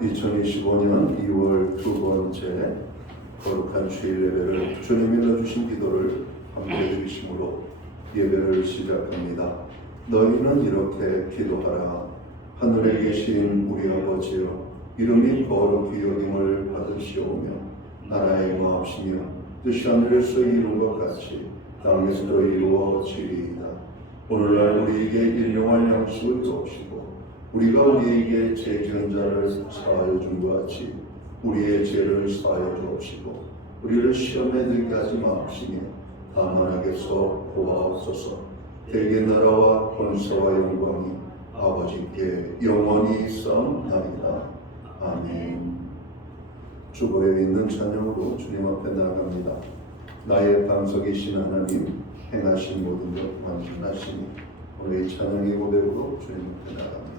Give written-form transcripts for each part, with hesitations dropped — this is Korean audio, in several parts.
2025년 2월 두 번째 거룩한 주일 예배를 주님이 넣어주신 기도를 함께 드리심으로 예배를 시작합니다. 너희는 이렇게 기도하라. 하늘에 계신 우리 아버지여, 이름이 거룩히 여김을 받으시오며 나라의 임하옵시며 뜻이 하늘에서 이룬 것 같이 땅에서도 이루어지리이다. 오늘날 우리에게 일용할 양식을 주옵시고 우리가 우리에게 죄 지은 자를 사하여 준 것 같이 우리의 죄를 사하여 주옵시고 우리를 시험에 들게 하지 마옵시며 다만 악에서 구하옵소서. 대개 나라와 권세와 영광이 아버지께 영원히 있사옵나이다. 아멘. 주보에 있는 찬양으로 주님 앞에 나아갑니다. 나의 반석이신 하나님, 행하신 모든 것 완전하시니 오늘 이 찬양의 고백으로 주님 앞에 나아갑니다.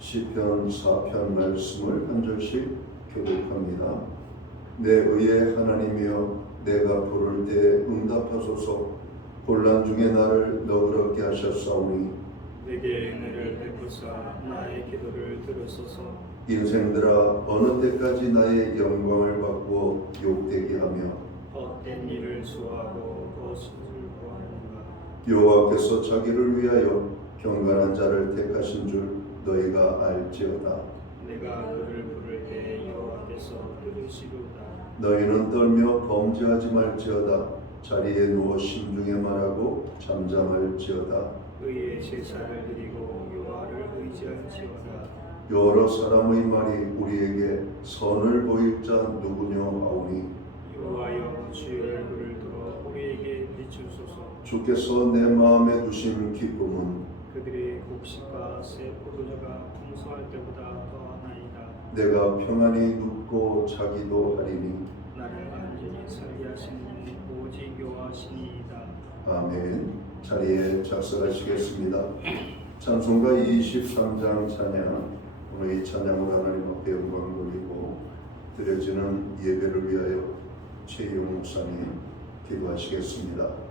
시편 4편 말씀을 한 절씩 교독합니다. 내 의의 하나님이여, 내가 부를 때 응답하소서. 곤란 중에 나를 너그럽게 하셨사오니 내게 은혜를 베푸사 나의 기도를 들으소서. 인생들아, 어느 때까지 나의 영광을 바꾸어 욕되게 하며 헛된 일을 수하고 거짓을 구하는가. 여호와께서 자기를 위하여 경건한 자를 택하신 줄 너희가 알지어다. 내가 그를 부를 때 여호와께서 들으시리로다. 너희는 떨며 범죄하지 말지어다. 자리에 누워 심중에 말하고 잠잠할지어다. 의의 제사를 드리고 여호와를 의지할지어다. 여러 사람의 말이 우리에게 선을 보일 자 누구냐 하오니 여호와여, 주의 얼굴을 들어 우리에게 비추소서. 주께서 내 마음에 두신 기쁨은 그들의 곡식과 새 포도주가 풍성할 때보다 더하나이다. 내가 평안히 눕고 자기도 하리니 나를 안전히 살게 하시는 이 오직 여호와시니이다. 아멘. 자리에 작성하시겠습니다. 찬송가 23장 찬양. 오늘 이 찬양으로 하나님 앞에 영광 돌리고 드려지는 예배를 위하여 최희용 목사님 기도하시겠습니다.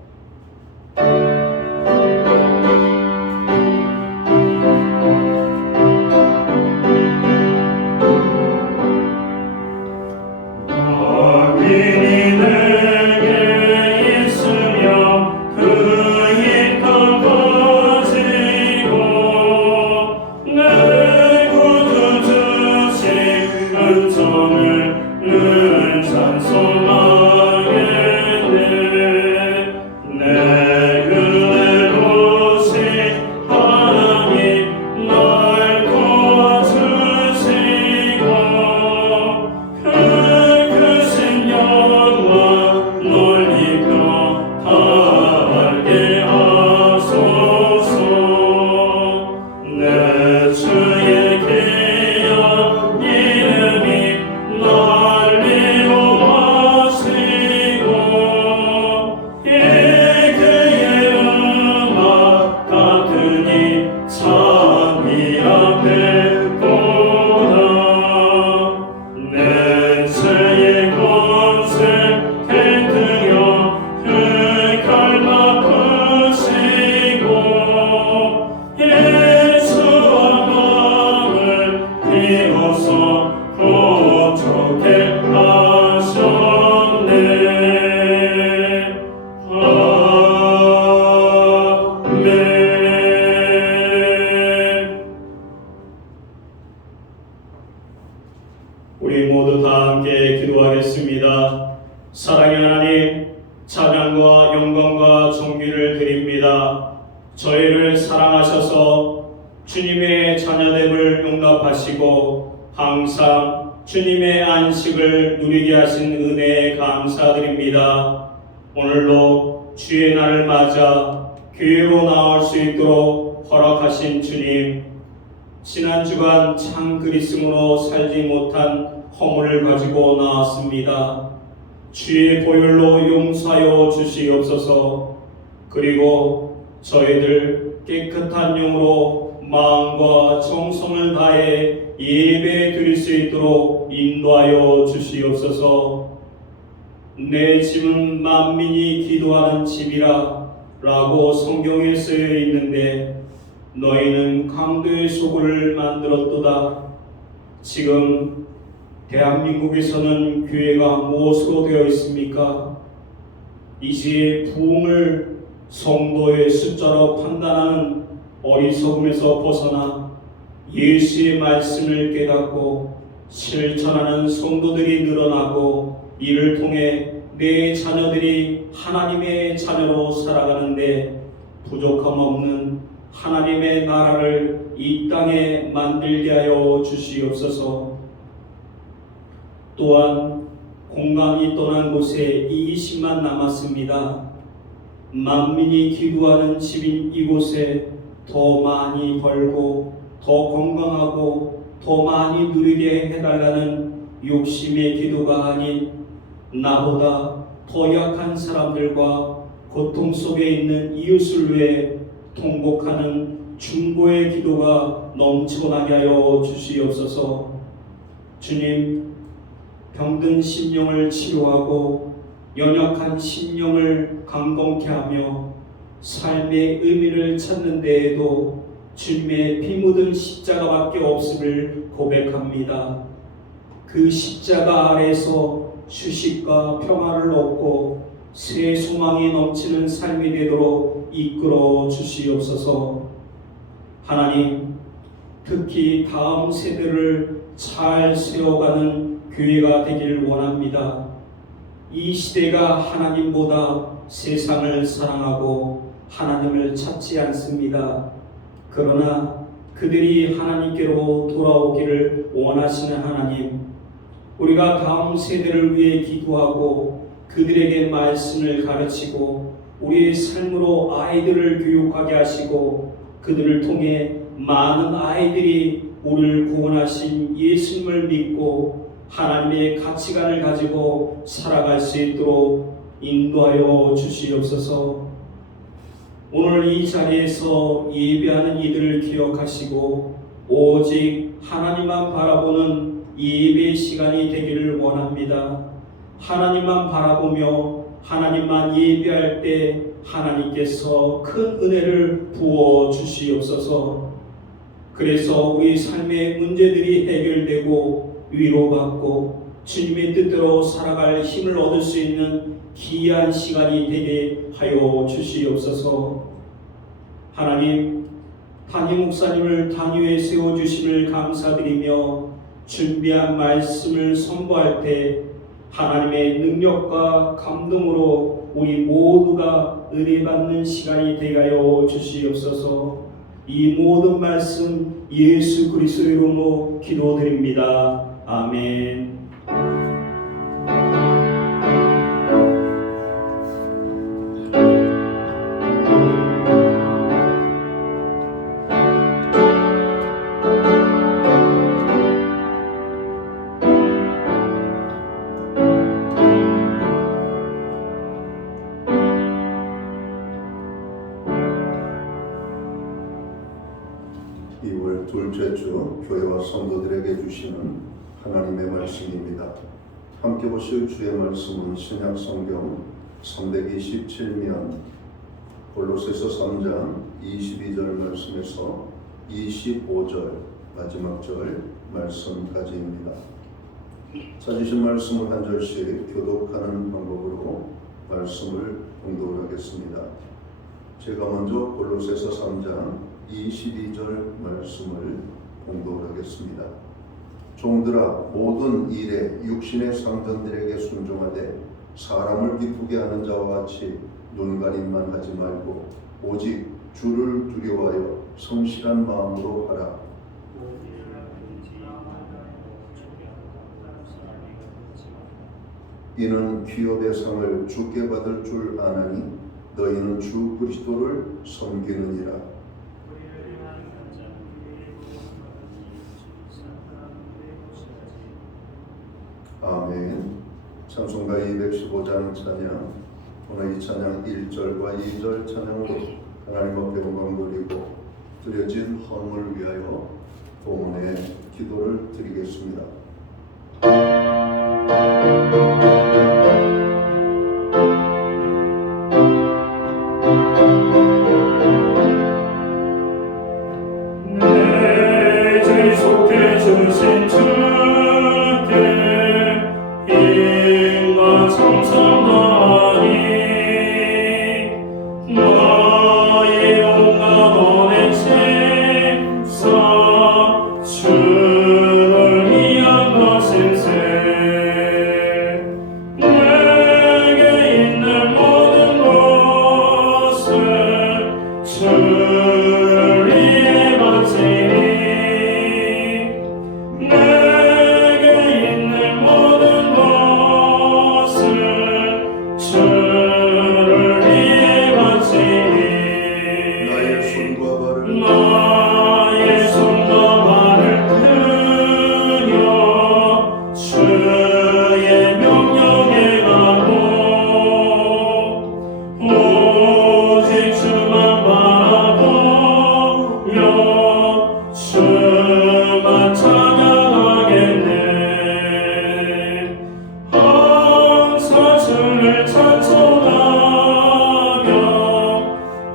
사랑의 하나님, 찬양과 영광과 존귀를 드립니다. 저희를 사랑하셔서 주님의 자녀됨을 용납하시고 항상 주님의 안식을 누리게 하신 은혜에 감사드립니다. 오늘도 주의 날을 맞아 교회로 나올 수 있도록 허락하신 주님, 지난 주간 참 그리스도로 살지 못한 허물을 가지고 나왔습니다. 주의 보혈로 용서하여 주시옵소서. 그리고 저희들 깨끗한 영으로 마음과 정성을 다해 예배 드릴 수 있도록 인도하여 주시옵소서. 내 집은 만민이 기도하는 집이라 라고 성경에 쓰여 있는데 너희는 강도의 소굴을 만들었도다. 지금 대한민국에서는 교회가 무엇으로 되어 있습니까? 이제 부흥을 성도의 숫자로 판단하는 어리석음에서 벗어나 예수의 말씀을 깨닫고 실천하는 성도들이 늘어나고 이를 통해 내 자녀들이 하나님의 자녀로 살아가는데 부족함 없는 하나님의 나라를 이 땅에 만들게 하여 주시옵소서. 또한 공강이 떠난 곳에 20만 남았습니다. 만민이 기도하는 집인 이곳에 더 많이 벌고 더 건강하고 더 많이 누리게 해달라는 욕심의 기도가 아닌 나보다 더 약한 사람들과 고통 속에 있는 이웃을 위해 통곡하는 중보의 기도가 넘쳐나게 하여 주시옵소서. 주님, 병든 심령을 치료하고 연약한 심령을 강건케 하며 삶의 의미를 찾는 데에도 주님의 피 묻은 십자가밖에 없음을 고백합니다. 그 십자가 아래서 휴식과 평화를 얻고 새 소망이 넘치는 삶이 되도록 이끌어 주시옵소서. 하나님, 특히 다음 세대를 잘 세워가는 교회가 되기를 원합니다. 이 시대가 하나님보다 세상을 사랑하고 하나님을 찾지 않습니다. 그러나 그들이 하나님께로 돌아오기를 원하시는 하나님, 우리가 다음 세대를 위해 기도하고 그들에게 말씀을 가르치고 우리의 삶으로 아이들을 교육하게 하시고 그들을 통해 많은 아이들이 우리를 구원하신 예수님을 믿고 하나님의 가치관을 가지고 살아갈 수 있도록 인도하여 주시옵소서. 오늘 이 자리에서 예배하는 이들을 기억하시고 오직 하나님만 바라보는 예배 시간이 되기를 원합니다. 하나님만 바라보며 하나님만 예배할 때 하나님께서 큰 은혜를 부어 주시옵소서. 그래서 우리 삶의 문제들이 해결되고 위로받고 주님의 뜻대로 살아갈 힘을 얻을 수 있는 귀한 시간이 되게 하여 주시옵소서. 하나님, 담임 목사님을 단위에 세워주심을 감사드리며 준비한 말씀을 선포할 때 하나님의 능력과 감동으로 우리 모두가 은혜 받는 시간이 되게 하여 주시옵소서. 이 모든 말씀 예수 그리스도의 이름으로 기도드립니다. 아멘. 둘째 주 교회와 성도들에게 주시는 하나님의 말씀입니다. 함께 보실 주의 말씀은 신약 성경 327면 골로새서 3장 22절 말씀에서 25절 마지막 절 말씀까지입니다. 찾으신 말씀을 한 절씩 교독하는 방법으로 말씀을 공독하겠습니다. 제가 먼저 골로새서 3장 22절 말씀을 종들아 모든 일에 육신의 상전들에게 순종하되 사람을 기쁘게 하는 자와 같이 눈가림만 하지 말고 오직 주를 두려워하여 성실한 마음으로 하라. 이는 기업의 상을 주께 받을 줄 아나니 너희는 주 그리스도를 섬기느니라. 아멘. 찬송가 215장 찬양. 오늘 이 찬양 1절과 2절 찬양으로 하나님 앞에 영광 돌리고 드려진 헌물을 위하여 봉헌의 기도를 드리겠습니다. 내 지속해 주신 주께 힘과 정성하니 나의 온갖 오랜 생사 주를 위한 것일세. 내게 있는 모든 것을 주를 위해 바치니 내게 있는 모든 것을 주를 위해 바치니 나의 손과 발을 들여 주의 명령에 가고 오직 주만 바라보며 주만 찬양하겠네. 항상 주를 찬송하며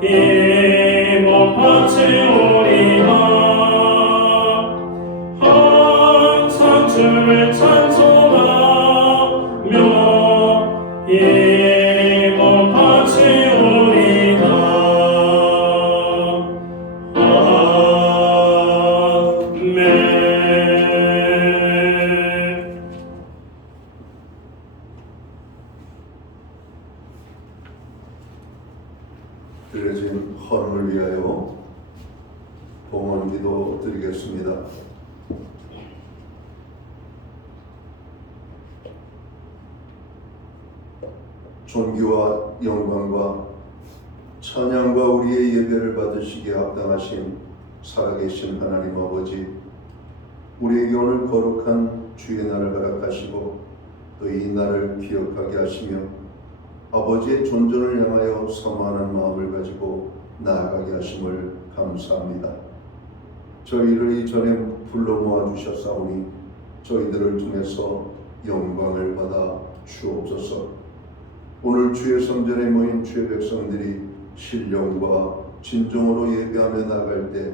이 몸 바치오리라. 항상 주를 찬송하며 이 몸 바치오리라. 아멘. 드려진 헌을 위하여 봉헌 기도 드리겠습니다. 존귀와 영광과 찬양과 우리의 예배를 받으시기에 합당하신 살아계신 하나님 아버지, 우리에게 오늘 거룩한 주의 날을 허락하시고 또 이 날을 기억하게 하시며 아버지의 존전을 향하여 사모하는 마음을 가지고 나아가게 하심을 감사합니다. 저희를 이전에 불러 모아주셨사오니 저희들을 통해서 영광을 받아 주옵소서. 오늘 주의 성전에 모인 주의 백성들이 신령과 진정으로 예배하며 나갈 때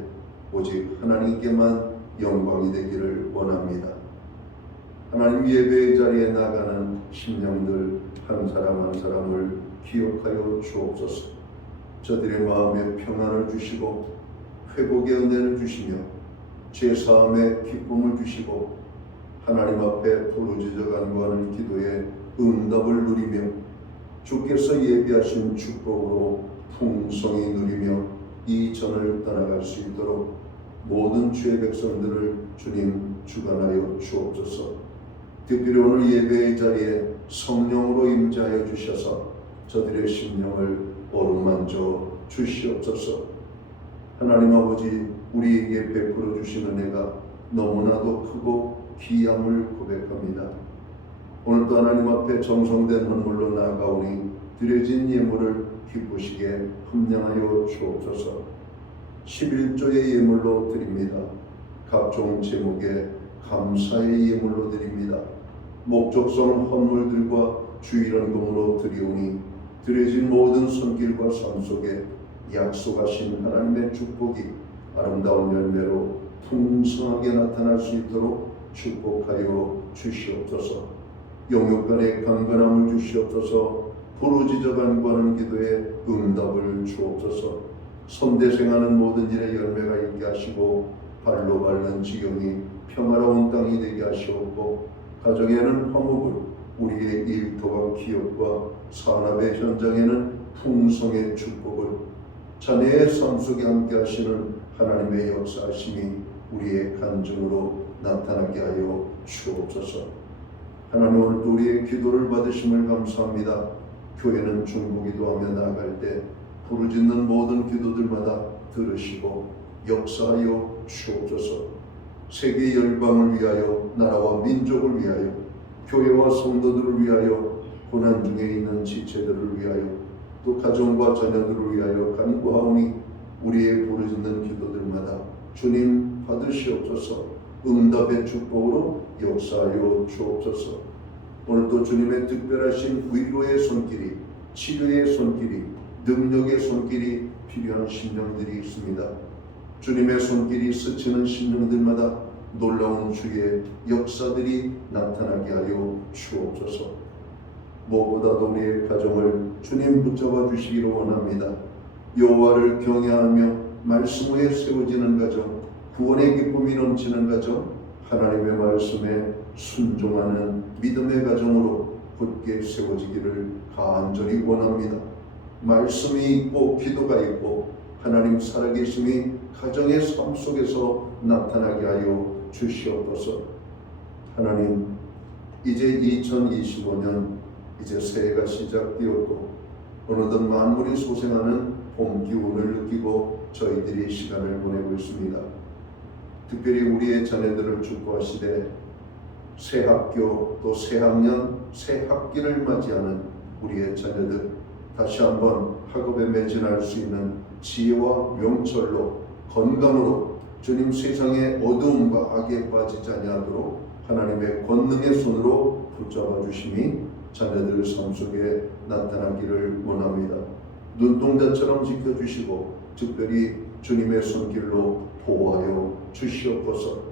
오직 하나님께만 영광이 되기를 원합니다. 하나님 예배의 자리에 나가는 심령들 한 사람 한 사람을 기억하여 주옵소서. 저들의 마음에 평안을 주시고 회복의 은혜를 주시며 죄사함의 기쁨을 주시고 하나님 앞에 부르짖어 간구하는 기도에 응답을 누리며 주께서 예비하신 축복으로 풍성히 누리며 이 전을 떠나갈 수 있도록 모든 주의 백성들을 주님 주관하여 주옵소서. 특별히 오늘 예배의 자리에 성령으로 임재하여 주셔서 저들의 심령을 어루만져 주시옵소서. 하나님 아버지, 우리에게 베풀어 주신 은혜가 너무나도 크고 귀함을 고백합니다. 오늘도 하나님 앞에 정성된 헌물로 나아가오니 드려진 예물을 기쁘시게 흠량하여 주옵소서. 11조의 예물로 드립니다. 각종 제목에 감사의 예물로 드립니다. 목적성 헌물들과 주일헌금으로 드리오니 드려진 모든 손길과 삶 속에 약속하신 하나님의 축복이 아름다운 열매로 풍성하게 나타날 수 있도록 축복하여 주시옵소서. 영육간의 강건함을 주시옵소서. 부르짖어 간구하는 기도에 응답을 주옵소서. 선대생하는 모든 일에 열매가 있게 하시고 발로 밟는 지경이 평화로운 땅이 되게 하시옵고 가정에는 화목을 우리의 일터와 기업과 산업의 현장에는 풍성의 축복을, 자녀의 삶 속에 함께 하시는 하나님의 역사하심이 우리의 간증으로 나타나게 하여 주옵소서. 하나님, 오늘도 우리의 기도를 받으심을 감사합니다. 교회는 중보기도하며 나아갈 때 부르짖는 모든 기도들마다 들으시고 역사하여 주옵소서. 세계 열방을 위하여, 나라와 민족을 위하여, 교회와 성도들을 위하여, 고난 중에 있는 지체들을 위하여, 또 가정과 자녀들을 위하여 간구하오니 우리의 부르짖는 기도들마다 주님 받으시옵소서. 응답의 축복으로 역사하여 주옵소서. 오늘도 주님의 특별하신 위로의 손길이, 치료의 손길이, 능력의 손길이 필요한 심령들이 있습니다. 주님의 손길이 스치는 심령들마다 놀라운 주의 역사들이 나타나게 하여 주옵소서. 무엇보다도 우리의 가정을 주님 붙잡아 주시기를 원합니다. 여호와를 경외하며 말씀 위에 세워지는 가정, 구원의 기쁨이 넘치는 가정, 하나님의 말씀에 순종하는 믿음의 가정으로 굳게 세워지기를 간절히 원합니다. 말씀이 있고 기도가 있고 하나님 살아계심이 가정의 삶 속에서 나타나게 하여 주시옵소서. 하나님, 이제 2025년 이제 새해가 시작되었고 어느덧 만물이 소생하는 봄 기운을 느끼고 저희들이 시간을 보내고 있습니다. 특별히 우리의 자녀들을 축복하시되 새 학교 또 새 학년 새 학기를 맞이하는 우리의 자녀들 다시 한번 학업에 매진할 수 있는 지혜와 명철로 건강으로 주님 세상의 어두움과 악에 빠지지 아니하도록 하나님의 권능의 손으로 붙잡아 주심이 자녀들 삶 속에 나타나기를 원합니다. 눈동자처럼 지켜주시고 특별히 주님의 손길로 보호하여 주시옵소서.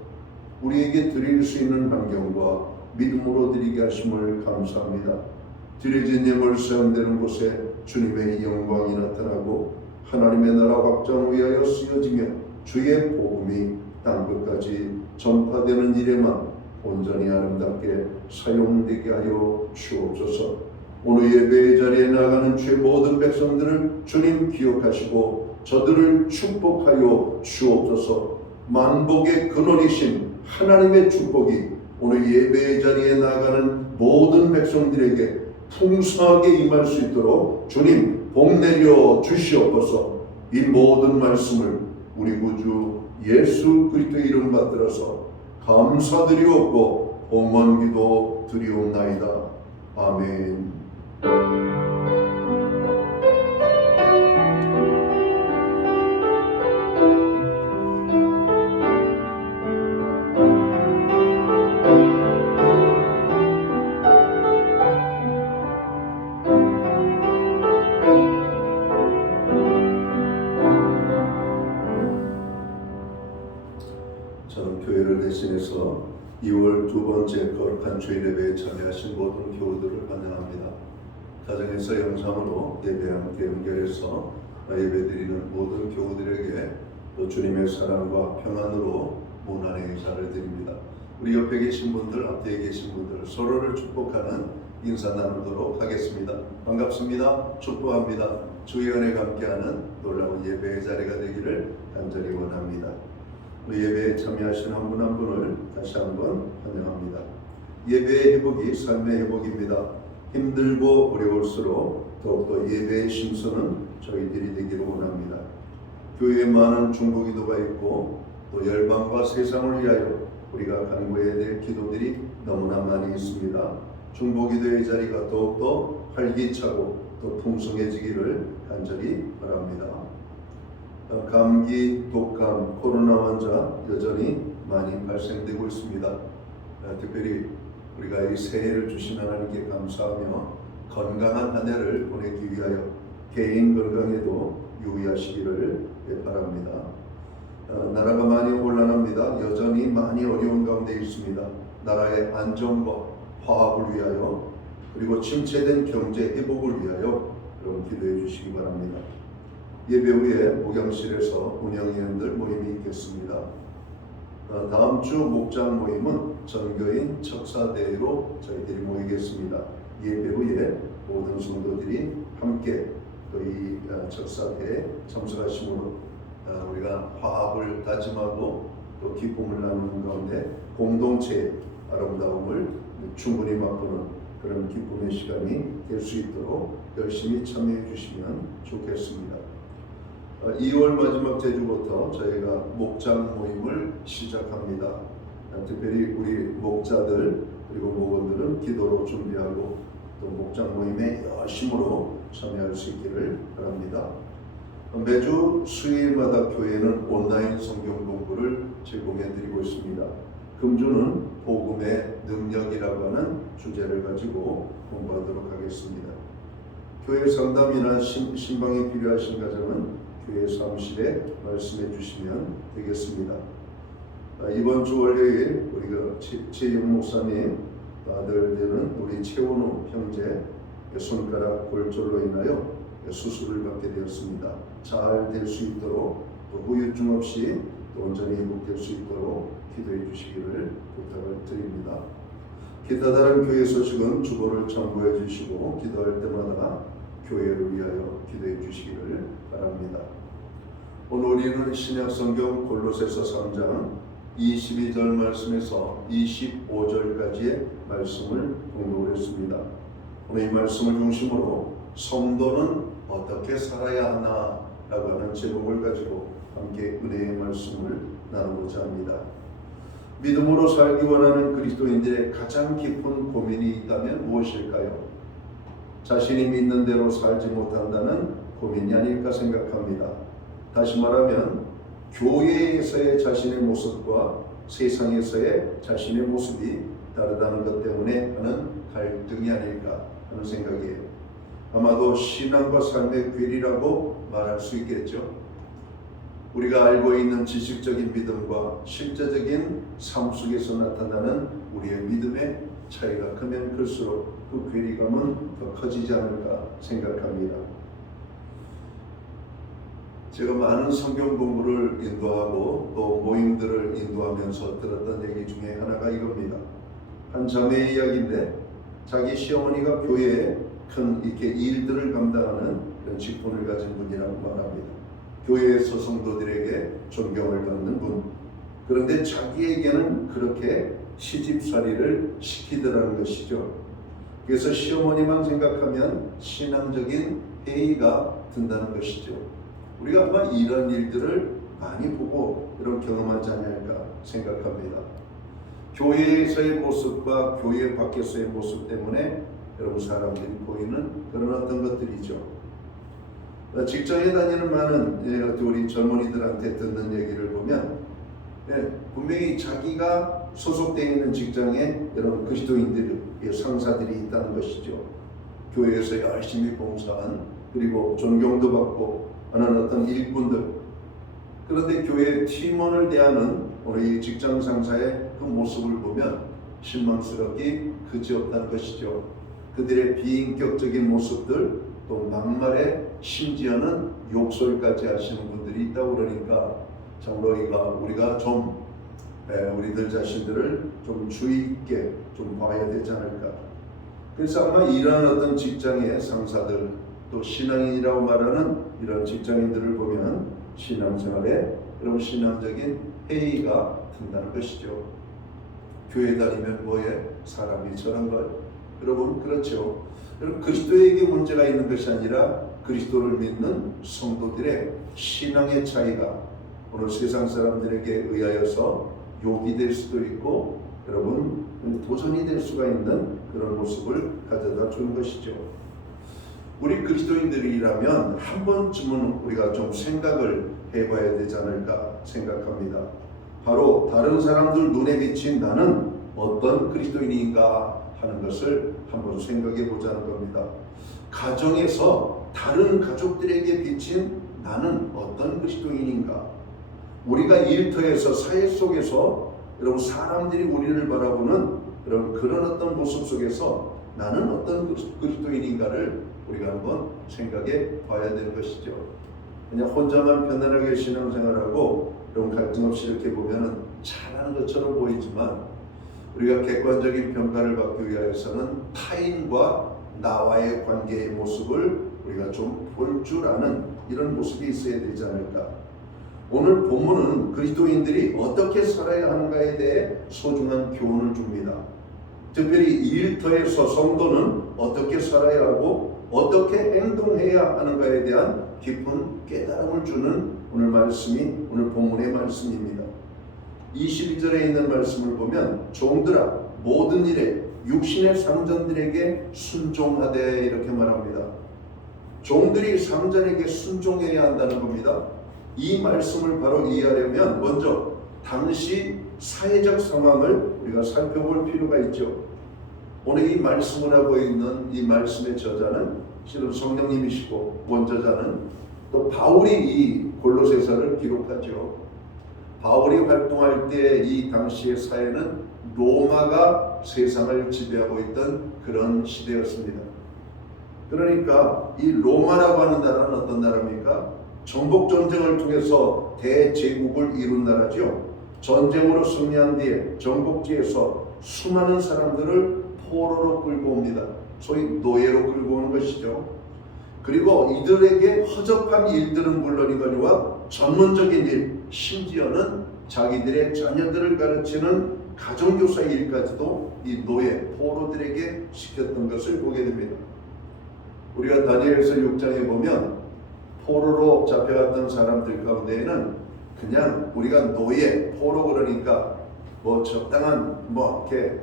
우리에게 드릴 수 있는 환경과 믿음으로 드리게 하심을 감사합니다. 드려진 예물 사용되는 곳에 주님의 영광이 나타나고 하나님의 나라 확장을 위하여 쓰여지며 주의 복음이 땅끝까지 전파되는 일에만 온전히 아름답게 사용되게 하여 주옵소서. 오늘 예배의 자리에 나가는 주의 모든 백성들을 주님 기억하시고 저들을 축복하여 주옵소서. 만복의 근원이신 하나님의 축복이 오늘 예배의 자리에 나가는 모든 백성들에게 풍성하게 임할 수 있도록 주님 복 내려 주시옵소서. 이 모든 말씀을 우리 구주 예수 그리스도의 이름 받들어서 감사드리옵고 복만 기도 드리옵나이다. 아멘. 저는 교회를 대신해서 2월 두 번째 거룩한 주일 예배에 참여하신 모든 교우들을 환영합니다. 가정에서 영상으로 예배 함께 연결해서 예배드리는 모든 교우들에게 또 주님의 사랑과 평안으로 문안의 인사를 드립니다. 우리 옆에 계신 분들, 앞에 계신 분들 서로를 축복하는 인사 나누도록 하겠습니다. 반갑습니다. 축복합니다. 주의 은혜가 함께하는 놀라운 예배의 자리가 되기를 간절히 원합니다. 우리 예배에 참여하신 한 분 한 분을 다시 한번 환영합니다. 예배의 회복이 삶의 회복입니다. 힘들고 어려울수록 더욱더 예배의 심선은 저희들이 되기를 원합니다. 교회에 많은 중보기도가 있고 또 열방과 세상을 위하여 우리가 간구해야 될 기도들이 너무나 많이 있습니다. 중보기도의 자리가 더욱더 활기차고 또 풍성해지기를 간절히 바랍니다. 감기, 독감, 코로나 환자 여전히 많이 발생되고 있습니다. 특별히 우리가 이 새해를 주신 하나님께 감사하며 건강한 한 해를 보내기 위하여 개인 건강에도 유의하시기를 바랍니다. 나라가 많이 혼란합니다. 여전히 많이 어려운 가운데 있습니다. 나라의 안정과 화합을 위하여 그리고 침체된 경제 회복을 위하여 여러분 기도해 주시기 바랍니다. 예배 후에 목양실에서 운영위원들 모임이 있겠습니다. 다음 주 목장 모임은 전교인 척사대회로 저희들이 모이겠습니다. 예배 후에 모든 성도들이 함께 또 이 척사대회에 참석하심으로 우리가 화합을 다짐하고 또 기쁨을 나누는 가운데 공동체의 아름다움을 충분히 맛보는 그런 기쁨의 시간이 될 수 있도록 열심히 참여해 주시면 좋겠습니다. 2월 마지막 제주부터 저희가 목장 모임을 시작합니다. 특별히 우리 목자들 그리고 목원들은 기도로 준비하고 또 목장 모임에 열심으로 참여할 수 있기를 바랍니다. 매주 수요일마다 교회는 온라인 성경 공부를 제공해 드리고 있습니다. 금주는 복음의 능력이라고 하는 주제를 가지고 공부하도록 하겠습니다. 교회 상담이나 신방이 필요하신 가정은 교회 사무실에 말씀해 주시면 되겠습니다. 이번 주 월요일 우리가 최영 목사님 아들 되는 우리 최원우 형제 손가락 골절로 인하여 수술을 받게 되었습니다. 잘 될 수 있도록 또 후유증 없이 또 온전히 회복될 수 있도록 기도해 주시기를 부탁을 드립니다. 기타 다른 교회 소식은 주보를 참고해 주시고 기도할 때마다 교회를 위하여 기도해 주시기를 바랍니다. 오늘 우리는 신약성경 골로새서 3장 22절 말씀에서 25절까지의 말씀을 공독을 했습니다. 오늘 이 말씀을 중심으로 성도는 어떻게 살아야 하나 라고 하는 제목을 가지고 함께 은혜의 말씀을 나누고자 합니다. 믿음으로 살기 원하는 그리스도인들의 가장 깊은 고민이 있다면 무엇일까요? 자신이 믿는 대로 살지 못한다는 고민이 아닐까 생각합니다. 다시 말하면 교회에서의 자신의 모습과 세상에서의 자신의 모습이 다르다는 것 때문에 하는 갈등이 아닐까 하는 생각이에요. 아마도 신앙과 삶의 괴리라고 말할 수 있겠죠. 우리가 알고 있는 지식적인 믿음과 실제적인 삶 속에서 나타나는 우리의 믿음의 차이가 크면 클수록 그 괴리감은 더 커지지 않을까 생각합니다. 제가 많은 성경 공부를 인도하고 또 모임들을 인도하면서 들었던 얘기 중에 하나가 이겁니다. 한 자매의 이야기인데 자기 시어머니가 교회에 큰 이렇게 일들을 감당하는 그런 직분을 가진 분이라고 말합니다. 교회에서 성도들에게 존경을 받는 분. 그런데 자기에게는 그렇게 시집살이를 시키더라는 것이죠. 그래서 시어머니만 생각하면 신앙적인 회의가 든다는 것이죠. 우리가 아마 이런 일들을 많이 보고 이런 경험하지 않을까 생각합니다. 교회에서의 모습과 교회 밖에서의 모습 때문에 여러분 사람들이 보이는 그런 어떤 것들이죠. 직장에 다니는 많은 우리 젊은이들한테 듣는 얘기를 보면 분명히 자기가 소속되어 있는 직장에 여러분 그리스도인들의 상사들이 있다는 것이죠. 교회에서 열심히 봉사한 그리고 존경도 받고 하는 어떤 일꾼들. 그런데 교회 팀원을 대하는 우리 직장 상사의 그 모습을 보면 실망스럽기 그지없다는 것이죠. 그들의 비인격적인 모습들, 또 막말에 심지어는 욕설까지 하시는 분들이 있다고 그러니까 정말 우리가 좀 우리들 자신들을 좀 주의 있게 좀 봐야 되지 않을까. 그래서 아마 이러한 어떤 직장의 상사들 또 신앙인이라고 말하는 이런 직장인들을 보면 신앙생활에 그런 신앙적인 회의가 든다는 것이죠. 교회 다니면 뭐해? 사람이 저런 걸. 여러분 그렇죠. 여러분 그리스도에게 문제가 있는 것이 아니라 그리스도를 믿는 성도들의 신앙의 차이가 오늘 세상 사람들에게 의하여서 욕이 될 수도 있고 여러분 도전이 될 수가 있는 그런 모습을 가져다 주는 것이죠. 우리 그리스도인들이라면 한 번쯤은 우리가 좀 생각을 해봐야 되지 않을까 생각합니다. 바로 다른 사람들 눈에 비친 나는 어떤 그리스도인인가 하는 것을 한번 생각해 보자는 겁니다. 가정에서 다른 가족들에게 비친 나는 어떤 그리스도인인가. 우리가 일터에서 사회 속에서 여러분 사람들이 우리를 바라보는 그런 어떤 모습 속에서 나는 어떤 그리스도인인가를 우리가 한번 생각해 봐야 되는 것이죠. 그냥 혼자만 편안하게 신앙생활하고 그런 갈등 없이 이렇게 보면은 잘하는 것처럼 보이지만 우리가 객관적인 평가를 받기 위해서는 타인과 나와의 관계의 모습을 우리가 좀 볼 줄 아는 이런 모습이 있어야 되지 않을까. 오늘 본문은 그리스도인들이 어떻게 살아야 하는가에 대해 소중한 교훈을 줍니다. 특별히 이 일터에서 성도는 어떻게 살아야 하고 어떻게 행동해야 하는가에 대한 깊은 깨달음을 주는 오늘 본문의 말씀입니다. 22절에 있는 말씀을 보면 종들아 모든 일에 육신의 상전들에게 순종하되 이렇게 말합니다. 종들이 상전에게 순종해야 한다는 겁니다. 이 말씀을 바로 이해하려면 먼저 당시 사회적 상황을 우리가 살펴볼 필요가 있죠. 오늘 이 말씀을 하고 있는 이 말씀의 저자는 실은 성령님이시고 원저자는 또 바울이 이 골로새서를 기록하죠. 바울이 활동할 때 이 당시의 사회는 로마가 세상을 지배하고 있던 그런 시대였습니다. 그러니까 이 로마라고 하는 나라는 어떤 나라입니까? 정복 전쟁을 통해서 대제국을 이룬 나라죠. 전쟁으로 승리한 뒤에 정복지에서 수많은 사람들을 포로로 끌고 옵니다. 소위 노예로 끌고 오는 것이죠. 그리고 이들에게 허접한 일들은 물론이거니와 전문적인 일, 심지어는 자기들의 자녀들을 가르치는 가정교사 일까지도 이 노예, 포로들에게 시켰던 것을 보게 됩니다. 우리가 다니엘서 6장에 보면 포로로 잡혀갔던 사람들 가운데에는 그냥 우리가 노예, 포로 그러니까 적당한 이렇게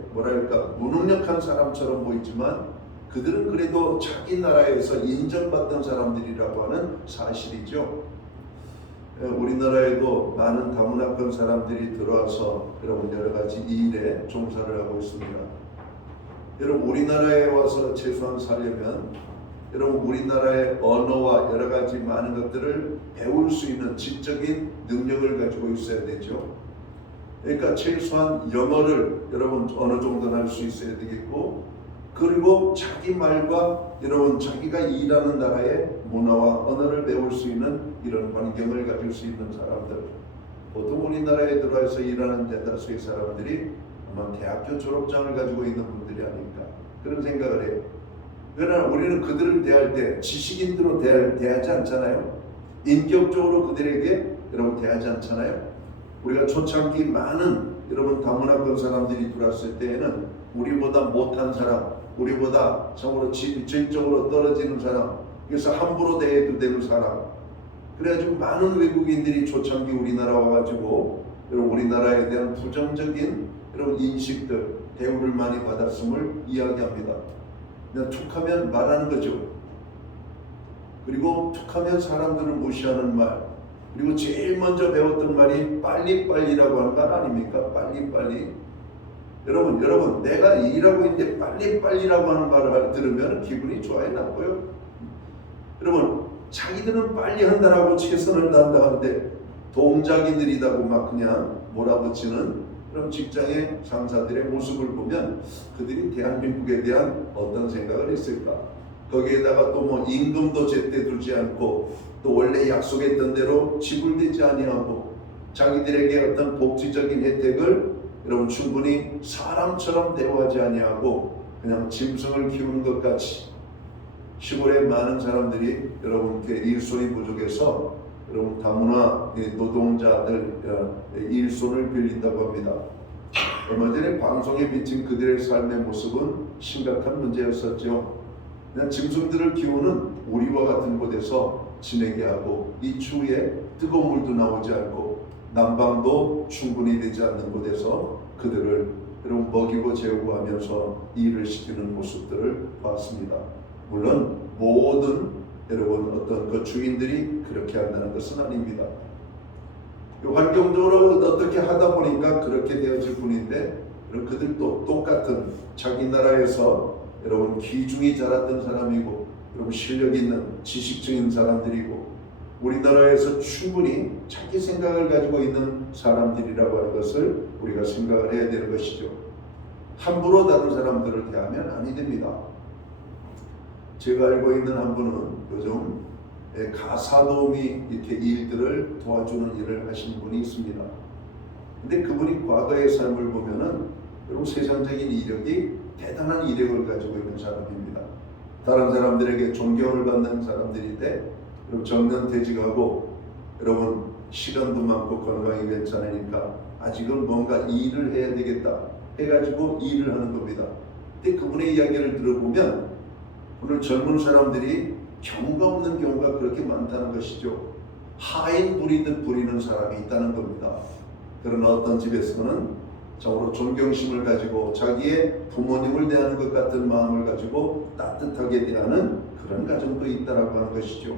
무능력한 사람처럼 보이지만 그들은 그래도 자기 나라에서 인정받던 사람들이라고 하는 사실이죠. 우리나라에도 많은 다문화권 사람들이 들어와서 여러분 여러 가지 일에 종사를 하고 있습니다. 여러분 우리나라에 와서 최소한 살려면 여러분 우리나라의 언어와 여러 가지 많은 것들을 배울 수 있는 지적인 능력을 가지고 있어야 되죠. 그러니까 최소한 영어를 여러분 어느 정도는 할 수 있어야 되겠고, 그리고 자기 말과 여러분 자기가 일하는 나라의 문화와 언어를 배울 수 있는 이런 환경을 가질 수 있는 사람들, 보통 우리나라에 들어와서 일하는 대다수의 사람들이 아마 대학교 졸업장을 가지고 있는 분들이 아닐까 그런 생각을 해요. 그러나 우리는 그들을 대할 때 지식인으로 대하지 않잖아요. 인격적으로 그들에게 여러분 대하지 않잖아요. 우리가 초창기 많은 여러분 다문화권 사람들이 들어왔을 때에는 우리보다 못한 사람, 우리보다 참으로 질적으로 떨어지는 사람, 그래서 함부로 대해도 되는 사람, 그래가지고 많은 외국인들이 초창기 우리나라 와가지고 여러분 우리나라에 대한 부정적인 여러분 인식들, 대우를 많이 받았음을 이야기합니다. 그냥 툭하면 말하는 거죠. 그리고 툭하면 사람들을 무시하는 말, 그리고 제일 먼저 배웠던 말이 빨리빨리라고 하는 말 아닙니까? 빨리빨리. 여러분 내가 일하고 있는데 빨리빨리라고 하는 말을 들으면 기분이 좋아요, 나빠요? 여러분 자기들은 빨리 한다라고 최선을 다한다 하는데 동작이 느리다고 막 그냥 몰아붙이는 그런 직장의 상사들의 모습을 보면 그들이 대한민국에 대한 어떤 생각을 했을까? 거기에다가 또 임금도 제때 두지 않고 또 원래 약속했던 대로 지불되지 아니하고 자기들에게 어떤 복지적인 혜택을 여러분 충분히 사람처럼 대우하지 아니하고 그냥 짐승을 키우는 것 같이, 시골의 많은 사람들이 여러분께 일손이 부족해서 여러분 다문화 노동자들 일손을 빌린다고 합니다. 얼마 전에 방송에 비친 그들의 삶의 모습은 심각한 문제였었죠. 그냥 짐승들을 키우는 우리와 같은 곳에서 지내게 하고 이 추위에 뜨거운 물도 나오지 않고 난방도 충분히 되지 않는 곳에서 그들을 여러분 먹이고 재우고 하면서 일을 시키는 모습들을 봤습니다. 물론 모든 여러분 어떤 그 주인들이 그렇게 한다는 것은 아닙니다. 환경적으로 어떻게 하다 보니까 그렇게 되어질 뿐인데 그들도 똑같은 자기 나라에서 여러분 귀중히 자랐던 사람이고 여러분 실력 있는 지식적인 사람들이고 우리나라에서 충분히 자기 생각을 가지고 있는 사람들이라고 하는 것을 우리가 생각을 해야 되는 것이죠. 함부로 다른 사람들을 대하면 아니 됩니다. 제가 알고 있는 한 분은 요즘 가사도우미 이렇게 일들을 도와주는 일을 하신 분이 있습니다. 근데 그분이 과거의 삶을 보면은 여러분 세상적인 이력이 대단한 이력을 가지고 있는 사람입니다. 다른 사람들에게 존경을 받는 사람들인데 여러분 정년퇴직하고 여러분 시간도 많고 건강이 괜찮으니까 아직은 뭔가 일을 해야 되겠다 해가지고 일을 하는 겁니다. 근데 그분의 이야기를 들어보면 오늘 젊은 사람들이 경우가 없는 경우가 그렇게 많다는 것이죠. 하인 부리듯 부리는 사람이 있다는 겁니다. 그러나 어떤 집에서는 정말로 존경심을 가지고 자기의 부모님을 대하는 것 같은 마음을 가지고 따뜻하게 대하는 그런 가정도 있다라고 하는 것이죠.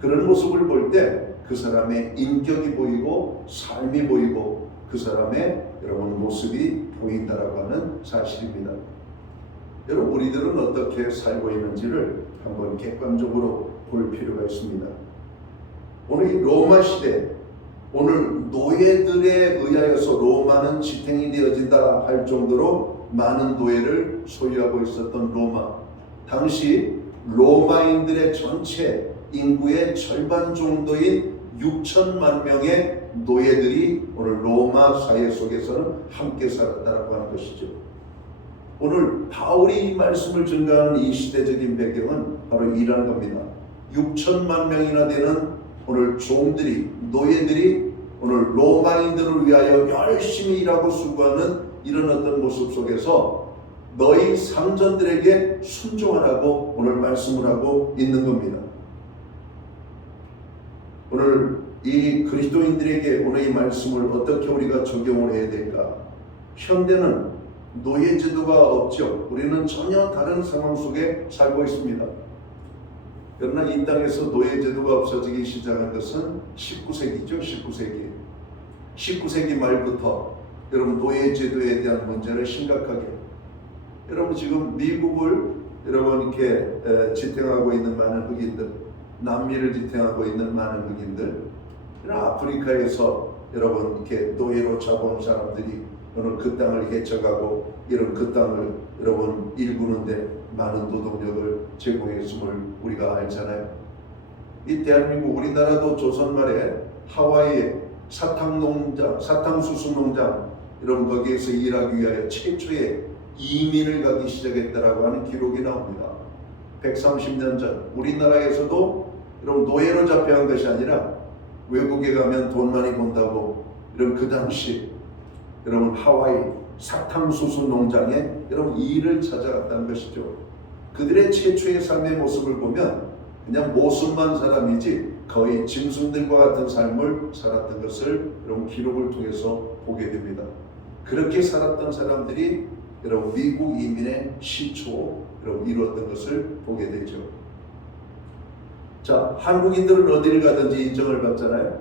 그런 모습을 볼 때 그 사람의 인격이 보이고 삶이 보이고 그 사람의 여러분 모습이 보인다라고 하는 사실입니다. 여러분 우리들은 어떻게 살고 있는지를 한번 객관적으로 볼 필요가 있습니다. 오늘 이 로마 시대 오늘 노예들에 의하여서 로마는 지탱이 되어진다 할 정도로 많은 노예를 소유하고 있었던 로마. 당시 로마인들의 전체 인구의 절반 정도인 6천만 명의 노예들이 오늘 로마 사회 속에서는 함께 살았다고 하는 것이죠. 오늘 바울이 이 말씀을 증가하는 이 시대적인 배경은 바로 이러한 겁니다. 6천만 명이나 되는 오늘 종들이 노예들이 오늘 로마인들을 위하여 열심히 일하고 수고하는 이런 어떤 모습 속에서 너희 상전들에게 순종하라고 오늘 말씀을 하고 있는 겁니다. 오늘 이 그리스도인들에게 오늘 이 말씀을 어떻게 우리가 적용을 해야 될까? 현대는 노예 제도가 없죠. 우리는 전혀 다른 상황 속에 살고 있습니다. 그러나 이 땅에서 노예 제도가 없어지기 시작한 것은 19세기죠. 19세기 말부터 여러분 노예 제도에 대한 문제를 심각하게 여러분 지금 미국을 여러분 이렇게 지탱하고 있는 많은 흑인들, 남미를 지탱하고 있는 많은 흑인들, 아프리카에서 여러분 이렇게 노예로 잡아온 사람들이 오늘 그 땅을 개척하고 이런 그 땅을 여러분 일구는데 많은 노동력을 제공했음을 우리가 알잖아요. 이 대한민국 우리나라도 조선 말에 하와이에 사탕농장, 사탕수수농장 여러분 거기에서 일하기 위하여 최초의 이민을 가기 시작했다라고 하는 기록이 나옵니다. 130년 전 우리나라에서도 여러분 노예로 잡혀간 것이 아니라 외국에 가면 돈 많이 번다고 이런 그 당시 여러분 하와이 사탕수수 농장에 여러분 일을 찾아갔다는 것이죠. 그들의 최초의 삶의 모습을 보면 그냥 모습만 사람이지 거의 짐승들과 같은 삶을 살았던 것을 여러분 기록을 통해서 보게 됩니다. 그렇게 살았던 사람들이 여러분 미국 이민의 시초 여러분 이루었던 것을 보게 되죠. 자, 한국인들은 어디를 가든지 인정을 받잖아요.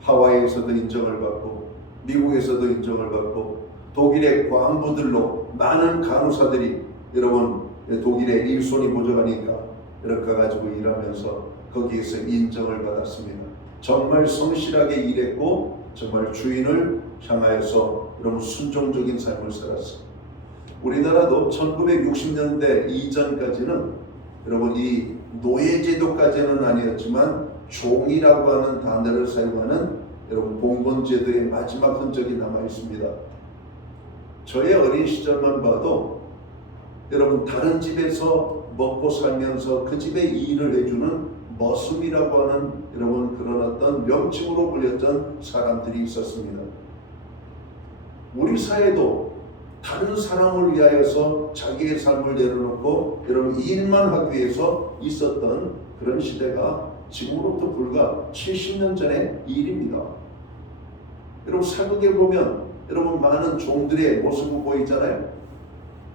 하와이에서도 인정을 받고 미국에서도 인정을 받고 독일의 광부들로 많은 간호사들이 여러분 독일의 일손이 부족하니까 이렇게 가지고 일하면서 거기에서 인정을 받았습니다. 정말 성실하게 일했고 정말 주인을 향하여서 여러분 순종적인 삶을 살았습니다. 우리나라도 1960년대 이전까지는 여러분 이 노예제도까지는 아니었지만 종이라고 하는 단어를 사용하는 여러분 봉건제도의 마지막 흔적이 남아 있습니다. 저의 어린 시절만 봐도 여러분 다른 집에서 먹고 살면서 그 집에 일을 해주는 머슴이라고 하는 여러분 그런 어떤 명칭으로 불렸던 사람들이 있었습니다. 우리 사회도 다른 사람을 위하여서 자기의 삶을 내려놓고 여러분 일만 하기 위해서 있었던 그런 시대가 지금으로부터 불과 70년 전의 일입니다. 여러분 사극에 보면 여러분 많은 종들의 모습을 보이잖아요.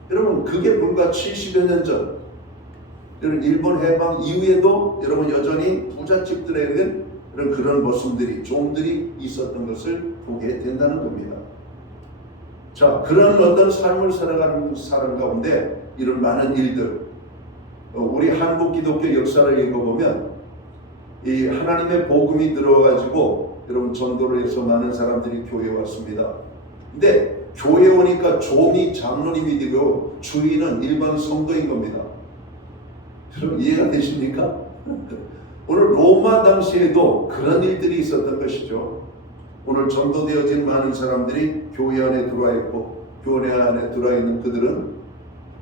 여러분 그게 불과 70여 년 전 여러분 일본 해방 이후에도 여러분 여전히 부잣집들에는 그런 모습들이 종들이 있었던 것을 보게 된다는 겁니다. 자, 그런 어떤 삶을 살아가는 사람 가운데 이런 많은 일들 우리 한국 기독교 역사를 읽어보면 이 하나님의 복음이 들어가지고 여러분 전도를 해서 많은 사람들이 교회에 왔습니다. 근데 교회에 오니까 종이 장로님이 되고 주인은 일반 성도인 겁니다. 여러분 이해가 되십니까? 오늘 로마 당시에도 그런 일들이 있었던 것이죠. 오늘 전도되어진 많은 사람들이 교회 안에 들어와 있고 교회 안에 들어와 있는 그들은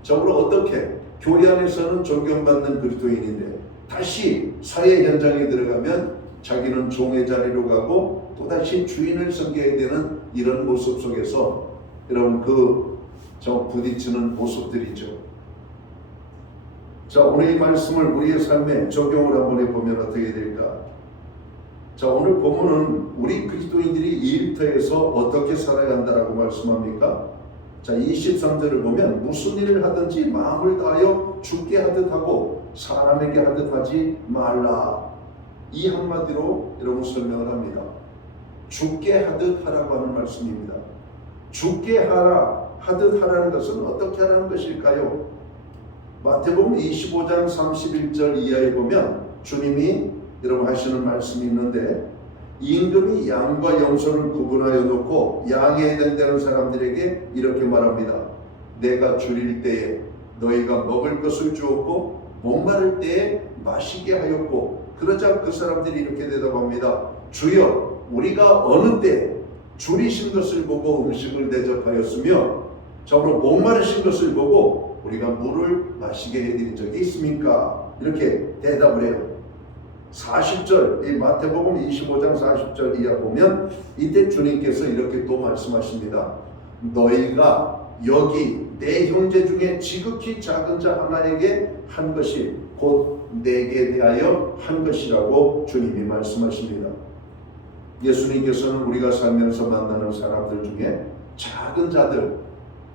적으로 어떻게 교회 안에서는 존경받는 그리스도인인데 다시 사회 현장에 들어가면 자기는 종의 자리로 가고 또다시 주인을 섬겨야 되는 이런 모습 속에서 여러분 부딪히는 모습들이죠. 자, 오늘 이 말씀을 우리의 삶에 적용을 한번 해보면 어떻게 될까? 자, 오늘 본문은 우리 그리스도인들이 이 일터에서 어떻게 살아야 한다라고 말씀합니까? 자, 23절을 보면 무슨 일을 하든지 마음을 다하여 주께 하듯 하고 사람에게 하듯 하지 말라. 이 한마디로 여러분 설명을 합니다. 주께 하듯 하라고 하는 말씀입니다. 주께 하듯 하라는 것은 어떻게 하라는 것일까요? 마태복음 25장 31절 이하에 보면 주님이 여러분 하시는 말씀이 있는데 임금이 양과 염소를 구분하여 놓고 양에 해당되는 사람들에게 이렇게 말합니다. 내가 줄일 때에 너희가 먹을 것을 주었고 목마를 때에 마시게 하였고 그러자 그 사람들이 이렇게 대답합니다. 주여 우리가 어느 때 줄이신 것을 보고 음식을 대접하였으며 저로 목마르신 것을 보고 우리가 물을 마시게 해드린 적이 있습니까? 이렇게 대답을 해요. 40절 이 마태복음 25장 40절 이하 보면 이때 주님께서 이렇게 또 말씀하십니다. 너희가 여기 내 형제 중에 지극히 작은 자 하나에게 한 것이 곧 내게 대하여 한 것이라고 주님이 말씀하십니다. 예수님께서는 우리가 살면서 만나는 사람들 중에 작은 자들,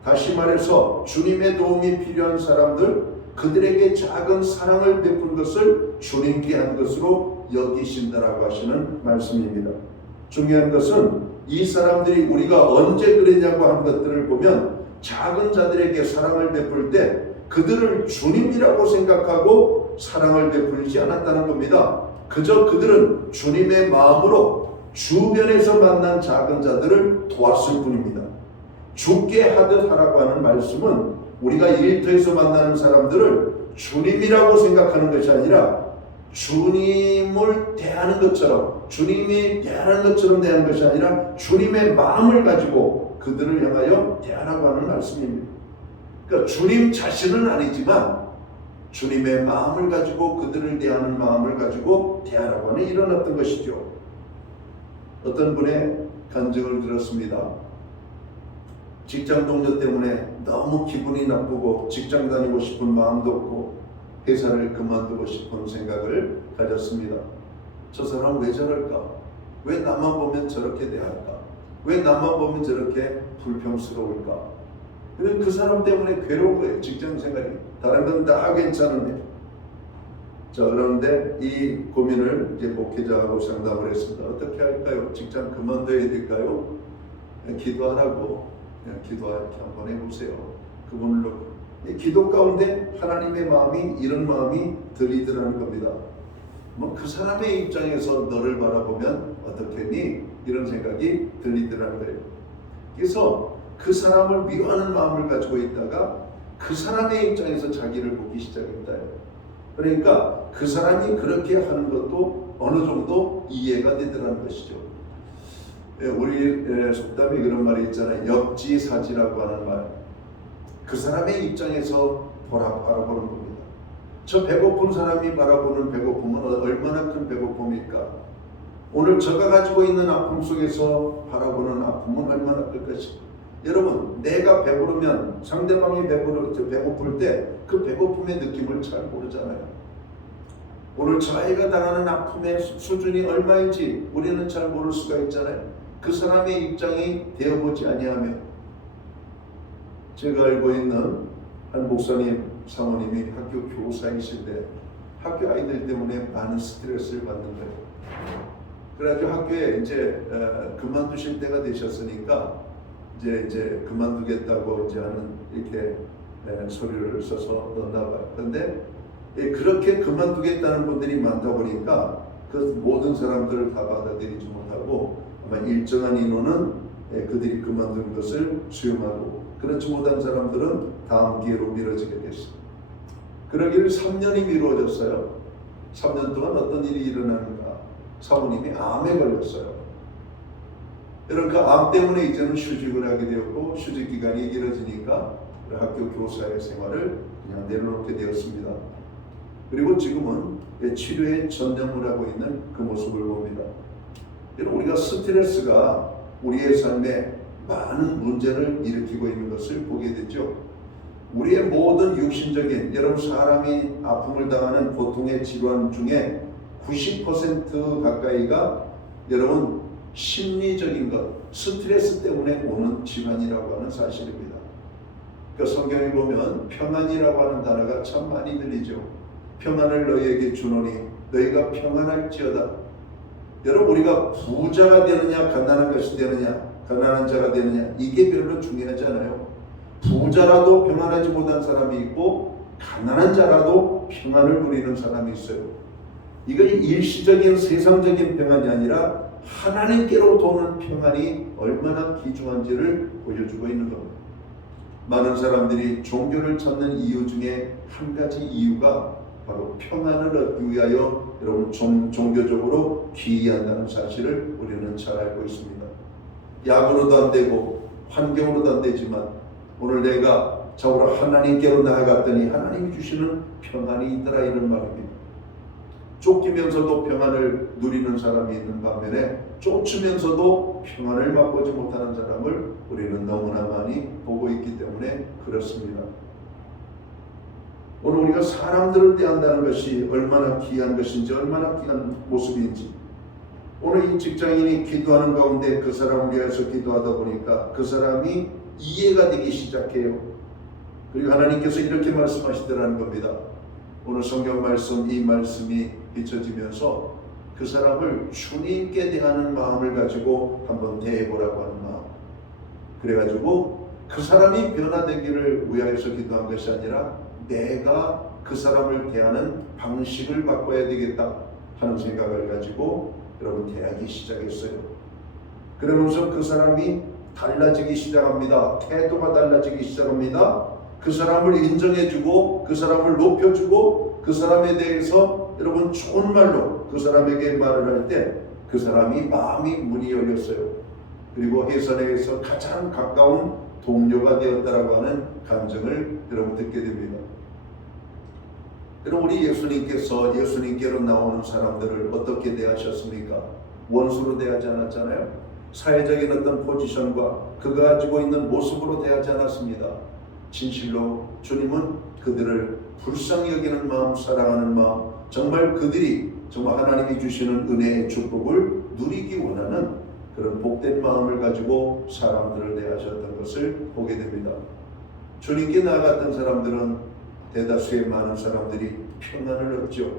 다시 말해서 주님의 도움이 필요한 사람들, 그들에게 작은 사랑을 베푼 것을 주님께 한 것으로 여기신다라고 하시는 말씀입니다. 중요한 것은 이 사람들이 우리가 언제 그랬냐고 한 것들을 보면 작은 자들에게 사랑을 베풀 때 그들을 주님이라고 생각하고 사랑을 베풀지 않았다는 겁니다. 그저 그들은 주님의 마음으로 주변에서 만난 작은 자들을 도왔을 뿐입니다. 주께 하듯 하라고 하는 말씀은 우리가 일터에서 만나는 사람들을 주님이라고 생각하는 것이 아니라 주님을 대하는 것처럼, 주님이 대하는 것처럼 대하는 것이 아니라 주님의 마음을 가지고 그들을 향하여 대하라고 하는 말씀입니다. 그러니까 주님 자신은 아니지만 주님의 마음을 가지고 그들을 대하는 마음을 가지고 대하라고 하는 이런 어떤 것이죠. 어떤 분의 간증을 들었습니다. 직장 동료 때문에 너무 기분이 나쁘고 직장 다니고 싶은 마음도 없고 회사를 그만두고 싶은 생각을 가졌습니다. 저 사람 왜 저럴까? 왜 나만 보면 저렇게 대할까? 왜 나만 보면 저렇게 불평스러울까? 그 사람 때문에 괴로운 거예요. 직장 생활이. 다른 건 다 괜찮은데. 자, 그런데 이 고민을 이제 목회자하고 상담을 했습니다. 어떻게 할까요? 직장 그만둬야 될까요? 기도하라고. 그냥 기도하게 한번 해보세요. 그분을 놓고. 기도 가운데 하나님의 마음이 이런 마음이 들리더라는 겁니다. 뭐 그 사람의 입장에서 너를 바라보면 어떻겠니? 이런 생각이 들리더라는 거예요. 그래서 그 사람을 미워하는 마음을 가지고 있다가 그 사람의 입장에서 자기를 보기 시작했다. 그러니까 그 사람이 그렇게 하는 것도 어느 정도 이해가 되더라는 것이죠. 우리 속담에 그런 말이 있잖아요. 역지사지라고 하는 말. 그 사람의 입장에서 바라보는 겁니다. 저 배고픈 사람이 바라보는 배고픔은 얼마나 큰 배고픔일까? 오늘 저가 가지고 있는 아픔 속에서 바라보는 아픔은 얼마나 클 것인가? 여러분, 내가 배부르면 상대방이 배고플 때 그 배고픔의 느낌을 잘 모르잖아요. 오늘 저희가 당하는 아픔의 수준이 얼마인지 우리는 잘 모를 수가 있잖아요. 그 사람의 입장이 되어보지 아니하며. 제가 알고 있는 한 목사님 사모님이 학교 교사이실 때 학교 아이들 때문에 많은 스트레스를 받는 거예요. 그래가지고 학교에 이제 그만두실 때가 되셨으니까 이제 그만두겠다고 이제 하는 이렇게 서류를 써서 넣나 봐요. 그런데 그렇게 그만두겠다는 분들이 많다 보니까 그 모든 사람들을 다 받아들이지 못하고 아마 일정한 인원은 그들이 그만둔 것을 수용하고 그렇지 못한 사람들은 다음 기회로 미뤄지게 됐습니다. 그러기를 3년이 미루어졌어요. 3년 동안 어떤 일이 일어나는가? 사모님이 암에 걸렸어요. 여러분 그 암 때문에 이제는 휴직을 하게 되었고 휴직 기간이 길어지니까 학교 교사의 생활을 그냥 내려놓게 되었습니다. 그리고 지금은 치료에 전념을 하고 있는 그 모습을 봅니다. 여러분 우리가 스트레스가 우리의 삶에 많은 문제를 일으키고 있는 것을 보게 되죠. 우리의 모든 육신적인 여러분 사람이 아픔을 당하는 고통의 질환 중에 90% 가까이가 여러분 심리적인 것, 스트레스 때문에 오는 질환이라고 하는 사실입니다. 그 성경에 보면 평안이라고 하는 단어가 참 많이 들리죠. 평안을 너희에게 주노니 너희가 평안할지어다. 여러분 우리가 부자가 되느냐 가난한 것이 되느냐 가난한 자가 되느냐 이게 별로 중요하지 않아요. 부자라도 평안하지 못한 사람이 있고 가난한 자라도 평안을 누리는 사람이 있어요. 이건 일시적인 세상적인 평안이 아니라 하나님께로 도는 평안이 얼마나 귀중한지를 보여주고 있는 겁니다. 많은 사람들이 종교를 찾는 이유 중에 한 가지 이유가 바로 평안을 얻기 위하여 여러분 종교적으로 기이한다는 사실을 우리는 잘 알고 있습니다. 약으로도 안 되고 환경으로도 안 되지만 오늘 내가 자고로 하나님께로 나아갔더니 하나님이 주시는 평안이 있더라 이런 말입니다. 쫓기면서도 평안을 누리는 사람이 있는 반면에 쫓으면서도 평안을 맛보지 못하는 사람을 우리는 너무나 많이 보고 있기 때문에 그렇습니다. 오늘 우리가 사람들을 대한다는 것이 얼마나 귀한 것인지 얼마나 귀한 모습인지 오늘 이 직장인이 기도하는 가운데 그 사람을 위해서 기도하다 보니까 그 사람이 이해가 되기 시작해요. 그리고 하나님께서 이렇게 말씀하시더라는 겁니다. 오늘 성경 말씀 이 말씀이 비춰지면서 그 사람을 주님께 대하는 마음을 가지고 한번 대해보라고 하는 마음. 그래가지고 그 사람이 변화되기를 위하여서 기도한 것이 아니라 내가 그 사람을 대하는 방식을 바꿔야 되겠다 하는 생각을 가지고 여러분 대하기 시작했어요. 그러면서 그 사람이 달라지기 시작합니다. 태도가 달라지기 시작합니다. 그 사람을 인정해주고 그 사람을 높여주고 그 사람에 대해서 여러분 좋은 말로 그 사람에게 말을 할 때 그 사람이 마음이 문이 열렸어요. 그리고 해선에서 가장 가까운 동료가 되었다라고 하는 감정을 여러분 듣게 됩니다. 여러분 우리 예수님께서 예수님께로 나오는 사람들을 어떻게 대하셨습니까? 원수로 대하지 않았잖아요. 사회적인 어떤 포지션과 그가 가지고 있는 모습으로 대하지 않았습니다. 진실로 주님은 그들을 불쌍히 여기는 마음, 사랑하는 마음, 정말 그들이 정말 하나님이 주시는 은혜의 축복을 누리기 원하는 그런 복된 마음을 가지고 사람들을 대하셨던 것을 보게 됩니다. 주님께 나아갔던 사람들은 대다수의 많은 사람들이 평안을 얻죠.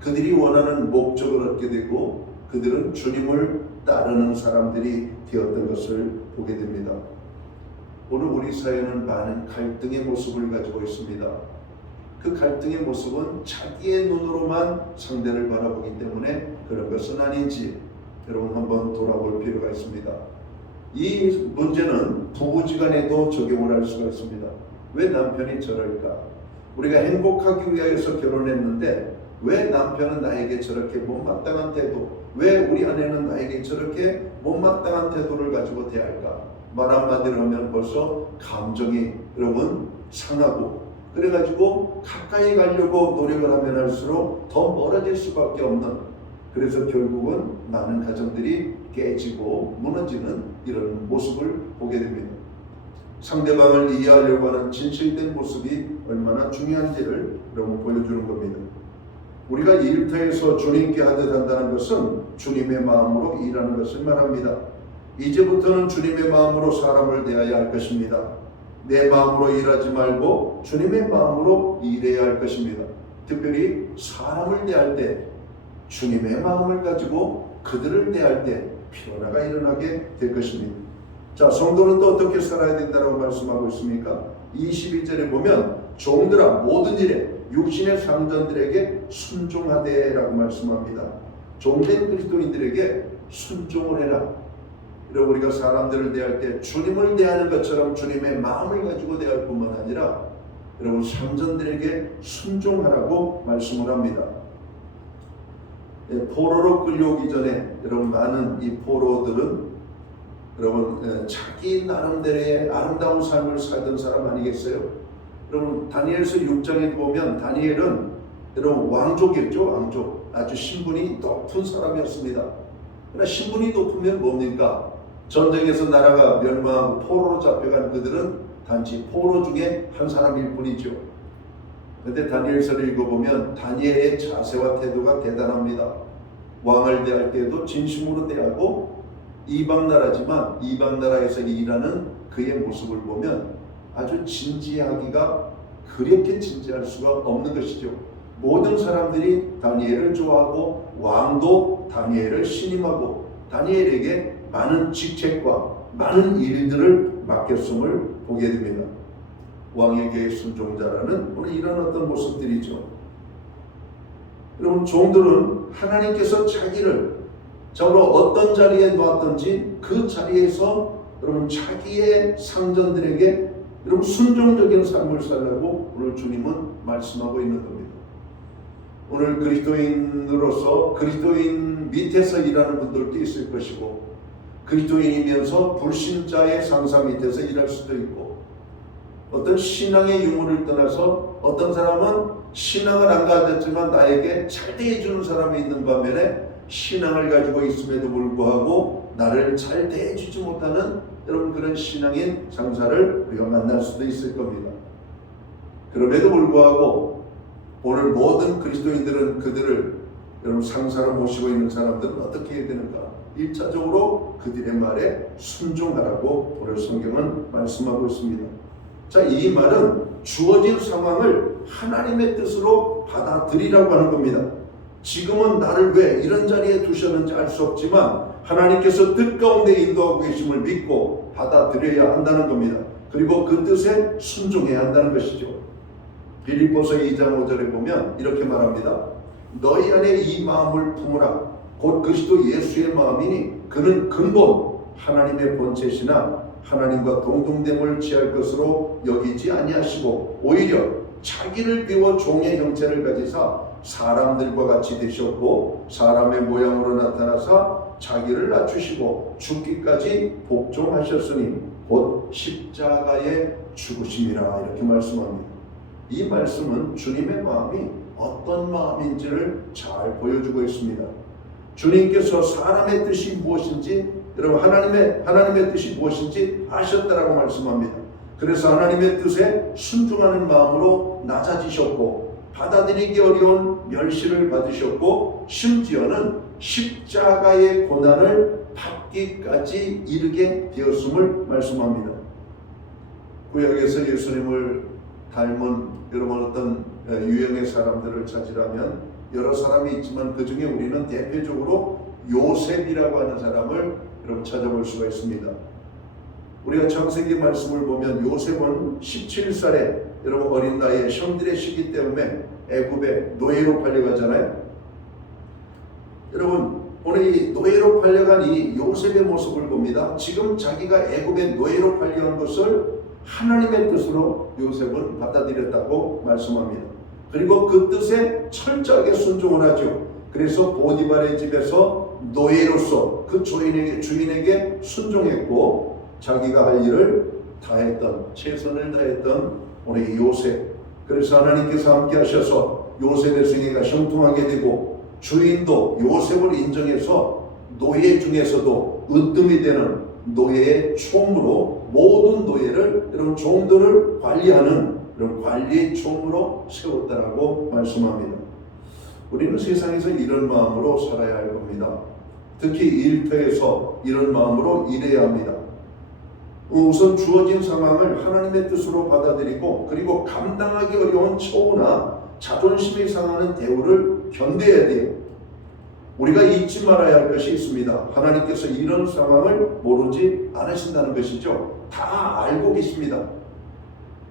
그들이 원하는 목적을 얻게 되고 그들은 주님을 따르는 사람들이 되었던 것을 보게 됩니다. 오늘 우리 사회는 많은 갈등의 모습을 가지고 있습니다. 그 갈등의 모습은 자기의 눈으로만 상대를 바라보기 때문에 그런 것은 아닌지 여러분 한번 돌아볼 필요가 있습니다. 이 문제는 부부지간에도 적용을 할 수가 있습니다. 왜 남편이 저럴까? 우리가 행복하기 위해서 결혼했는데 왜 남편은 나에게 저렇게 못마땅한 태도, 왜 우리 아내는 나에게 저렇게 못마땅한 태도를 가지고 대할까? 말 한마디를 하면 벌써 감정이 여러분 상하고 그래가지고 가까이 가려고 노력을 하면 할수록 더 멀어질 수밖에 없는, 그래서 결국은 많은 가정들이 깨지고 무너지는 이런 모습을 보게 됩니다. 상대방을 이해하려고 하는 진실된 모습이 얼마나 중요한지를 여러분 보여주는 겁니다. 우리가 일터에서 주님께 하듯 한다는 것은 주님의 마음으로 일하는 것을 말합니다. 이제부터는 주님의 마음으로 사람을 대해야 할 것입니다. 내 마음으로 일하지 말고 주님의 마음으로 일해야 할 것입니다. 특별히 사람을 대할 때 주님의 마음을 가지고 그들을 대할 때 변화가 일어나게 될 것입니다. 자, 성도는 또 어떻게 살아야 된다고 말씀하고 있습니까? 22절에 보면 종들아 모든 일에 육신의 상전들에게 순종하되라고 말씀합니다. 종된 그리스도인들에게 순종을 해라. 그리고 우리가 사람들을 대할 때 주님을 대하는 것처럼 주님의 마음을 가지고 대할 뿐만 아니라 여러분 상전들에게 순종하라고 말씀을 합니다. 포로로 끌려오기 전에 여러분 많은 이 포로들은 여러분 자기 나름대로의 아름다운 삶을 살던 사람 아니겠어요? 여러분 다니엘서 6장에 보면 다니엘은 여러분 왕족이었죠. 왕족. 아주 신분이 높은 사람이었습니다. 그러나 신분이 높으면 뭡니까? 전쟁에서 나라가 멸망하고 포로로 잡혀간 그들은 단지 포로 중에 한 사람일 뿐이죠. 그런데 다니엘서를 읽어보면 다니엘의 자세와 태도가 대단합니다. 왕을 대할 때에도 진심으로 대하고 이방 나라지만 이방 나라에서 일하는 그의 모습을 보면 아주 진지하기가 그렇게 진지할 수가 없는 것이죠. 모든 사람들이 다니엘을 좋아하고 왕도 다니엘을 신임하고 다니엘에게 많은 직책과 많은 일들을 맡겼음을 보게 됩니다. 왕에게 순종자라는 오늘 이런 어떤 모습들이죠. 여러분 종들은 하나님께서 자기를 저로 어떤 자리에 놓았든지 그 자리에서 여러분 자기의 상전들에게 여러분 순종적인 삶을 살라고 오늘 주님은 말씀하고 있는 겁니다. 오늘 그리스도인으로서 그리스도인 밑에서 일하는 분들도 있을 것이고 그리스도인이면서 불신자의 상사 밑에서 일할 수도 있고 어떤 신앙의 유무를 떠나서 어떤 사람은 신앙을 안 가졌지만 나에게 잘 대해주는 사람이 있는 반면에 신앙을 가지고 있음에도 불구하고 나를 잘 대해주지 못하는 여러분 그런 신앙인 상사를 우리가 만날 수도 있을 겁니다. 그럼에도 불구하고 오늘 모든 그리스도인들은 그들을 여러분 상사로 모시고 있는 사람들은 어떻게 해야 되는가? 1차적으로 그들의 말에 순종하라고 오늘 성경은 말씀하고 있습니다. 자, 이 말은 주어진 상황을 하나님의 뜻으로 받아들이라고 하는 겁니다. 지금은 나를 왜 이런 자리에 두셨는지 알 수 없지만 하나님께서 뜻 가운데 인도하고 계심을 믿고 받아들여야 한다는 겁니다. 그리고 그 뜻에 순종해야 한다는 것이죠. 빌립보서 2장 5절에 보면 이렇게 말합니다. 너희 안에 이 마음을 품으라. 곧 그리스도 예수의 마음이니 그는 근본 하나님의 본체시나 하나님과 동등됨을 취할 것으로 여기지 아니하시고 오히려 자기를 비워 종의 형체를 가지사 사람들과 같이 되셨고 사람의 모양으로 나타나사 자기를 낮추시고 죽기까지 복종하셨으니 곧 십자가에 죽으심이라 이렇게 말씀합니다. 이 말씀은 주님의 마음이 어떤 마음인지를 잘 보여주고 있습니다. 주님께서 사람의 뜻이 무엇인지 여러분 하나님의 뜻이 무엇인지 아셨다라고 말씀합니다. 그래서 하나님의 뜻에 순종하는 마음으로 낮아지셨고 받아들이기 어려운 멸시를 받으셨고 심지어는 십자가의 고난을 받기까지 이르게 되었음을 말씀합니다. 구약에서 예수님을 닮은 여러분 어떤 유형의 사람들을 찾으라면 여러 사람이 있지만 그 중에 우리는 대표적으로 요셉이라고 하는 사람을 여러분 찾아볼 수가 있습니다. 우리가 창세기 말씀을 보면 요셉은 17살에 여러분 어린 나이에 형들의 시기 때문에 애굽에 노예로 팔려가잖아요. 여러분 오늘 이 노예로 팔려간 이 요셉의 모습을 봅니다. 지금 자기가 애굽에 노예로 팔려간 것을 하나님의 뜻으로 요셉은 받아들였다고 말씀합니다. 그리고 그 뜻에 철저하게 순종을 하죠. 그래서 보디발의 집에서 노예로서 그 주인에게 순종했고 자기가 할 일을 다했던 최선을 다했던 우리 요셉. 그래서 하나님께서 함께 하셔서 요셉의 생애가 형통하게 되고 주인도 요셉을 인정해서 노예 중에서도 으뜸이 되는 노예의 총무로 모든 노예를 여러분 종들을 관리하는 이런 관리의 총으로 세웠다라고 말씀합니다. 우리는 세상에서 이런 마음으로 살아야 할 겁니다. 특히 일터에서 이런 마음으로 일해야 합니다. 우선 주어진 상황을 하나님의 뜻으로 받아들이고 그리고 감당하기 어려운 처우나 자존심이 상하는 대우를 견뎌야 돼요. 우리가 잊지 말아야 할 것이 있습니다. 하나님께서 이런 상황을 모르지 않으신다는 것이죠. 다 알고 계십니다.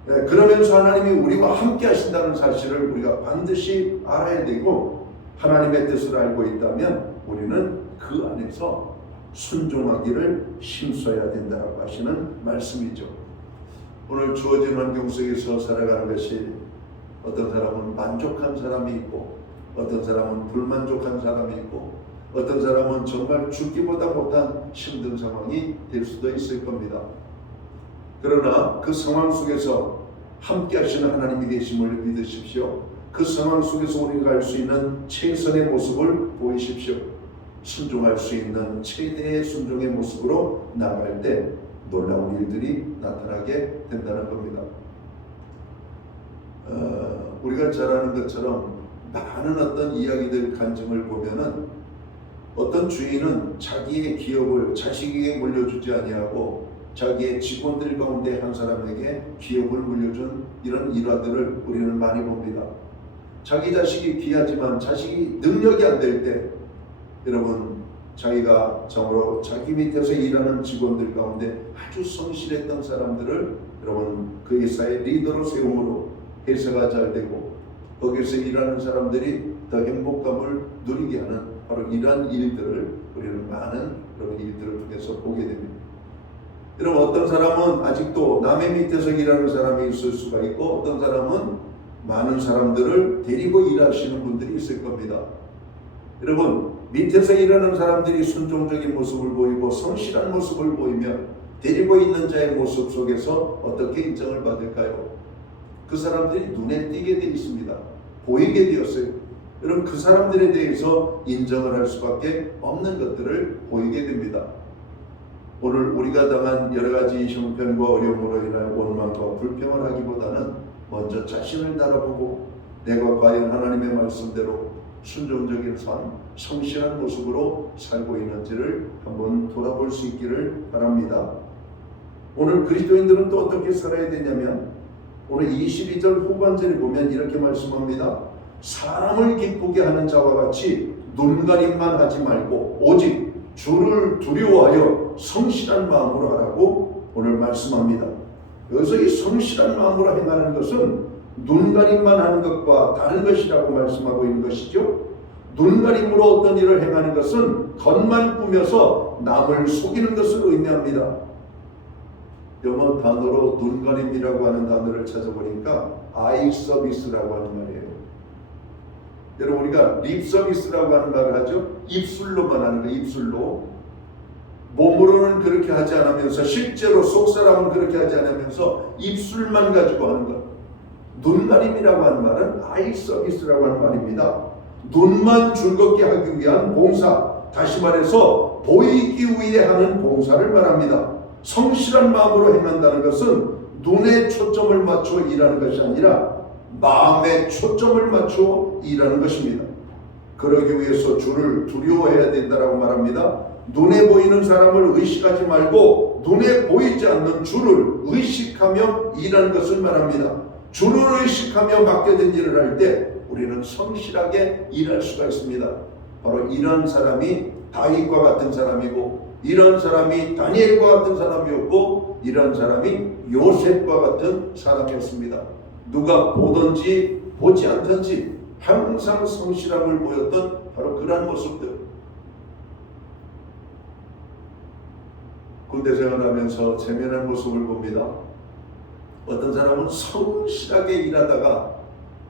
그러면서 하나님이 우리와 함께 하신다는 사실을 우리가 반드시 알아야 되고 하나님의 뜻을 알고 있다면 우리는 그 안에서 순종하기를 힘써야 된다고 하시는 말씀이죠. 오늘 주어진 환경 속에서 살아가는 것이 어떤 사람은 만족한 사람이 있고 어떤 사람은 불만족한 사람이 있고 어떤 사람은 정말 죽기보다 못한 힘든 상황이 될 수도 있을 겁니다. 그러나 그 상황 속에서 함께 하시는 하나님이 계심을 믿으십시오. 그 상황 속에서 우리가 할 수 있는 최선의 모습을 보이십시오. 순종할 수 있는 최대의 순종의 모습으로 나아갈 때 놀라운 일들이 나타나게 된다는 겁니다. 우리가 잘 아는 것처럼 많은 어떤 이야기들 간증을 보면은 어떤 주인은 자기의 기업을 자식에게 물려주지 아니하고 자기의 직원들 가운데 한 사람에게 기업을 물려준 이런 일화들을 우리는 많이 봅니다. 자기 자식이 귀하지만 자식이 능력이 안 될 때 여러분 자기가 정으로 자기 밑에서 일하는 직원들 가운데 아주 성실했던 사람들을 여러분 그 회사의 리더로 세움으로 회사가 잘 되고 거기서 일하는 사람들이 더 행복감을 누리게 하는 바로 이러한 일들을 우리는 많은 그런 일들을 통해서 보게 됩니다. 여러분 어떤 사람은 아직도 남의 밑에서 일하는 사람이 있을 수가 있고 어떤 사람은 많은 사람들을 데리고 일하시는 분들이 있을 겁니다. 여러분 밑에서 일하는 사람들이 순종적인 모습을 보이고 성실한 모습을 보이면 데리고 있는 자의 모습 속에서 어떻게 인정을 받을까요? 그 사람들이 눈에 띄게 되어 있습니다. 보이게 되었어요. 여러분 그 사람들에 대해서 인정을 할 수밖에 없는 것들을 보이게 됩니다. 오늘 우리가 당한 여러 가지 형편과 어려움으로 인한 원망과 불평을 하기보다는 먼저 자신을 달아보고 내가 과연 하나님의 말씀대로 순종적인 삶, 성실한 모습으로 살고 있는지를 한번 돌아볼 수 있기를 바랍니다. 오늘 그리스도인들은 또 어떻게 살아야 되냐면 오늘 22절 후반절에 보면 이렇게 말씀합니다. 사람을 기쁘게 하는 자와 같이 눈가림만 하지 말고 오직 주를 두려워하여 성실한 마음으로 하라고 오늘 말씀합니다. 여기서 이 성실한 마음으로 행하는 것은 눈가림만 하는 것과 다른 것이라고 말씀하고 있는 것이죠. 눈가림으로 어떤 일을 행하는 것은 겉만 꾸며서 남을 속이는 것을 의미합니다. 영어 단어로 눈가림이라고 하는 단어를 찾아보니까 아이 서비스라고 하는 말이에요. 여러분 우리가 립 서비스라고 하는 말을 하죠. 입술로만 하는 거, 입술로. 몸으로는 그렇게 하지 않으면서 실제로 속사람은 그렇게 하지 않으면서 입술만 가지고 하는 것. 눈가림이라고 하는 말은 아이 서비스라고 하는 말입니다. 눈만 즐겁게 하기 위한 봉사, 다시 말해서 보이기 위해 하는 봉사를 말합니다. 성실한 마음으로 행한다는 것은 눈에 초점을 맞춰 일하는 것이 아니라 마음에 초점을 맞춰 일하는 것입니다. 그러기 위해서 주를 두려워해야 된다고 말합니다. 눈에 보이는 사람을 의식하지 말고 눈에 보이지 않는 주를 의식하며 일하는 것을 말합니다. 주를 의식하며 맡겨진 일을 할 때 우리는 성실하게 일할 수가 있습니다. 바로 이런 사람이 다윗과 같은 사람이고 이런 사람이 다니엘과 같은 사람이었고 이런 사람이 요셉과 같은 사람이었습니다. 누가 보든지 보지 않든지 항상 성실함을 보였던 바로 그러한 모습들. 군대 생활하면서 체면한 모습을 봅니다. 어떤 사람은 성실하게 일하다가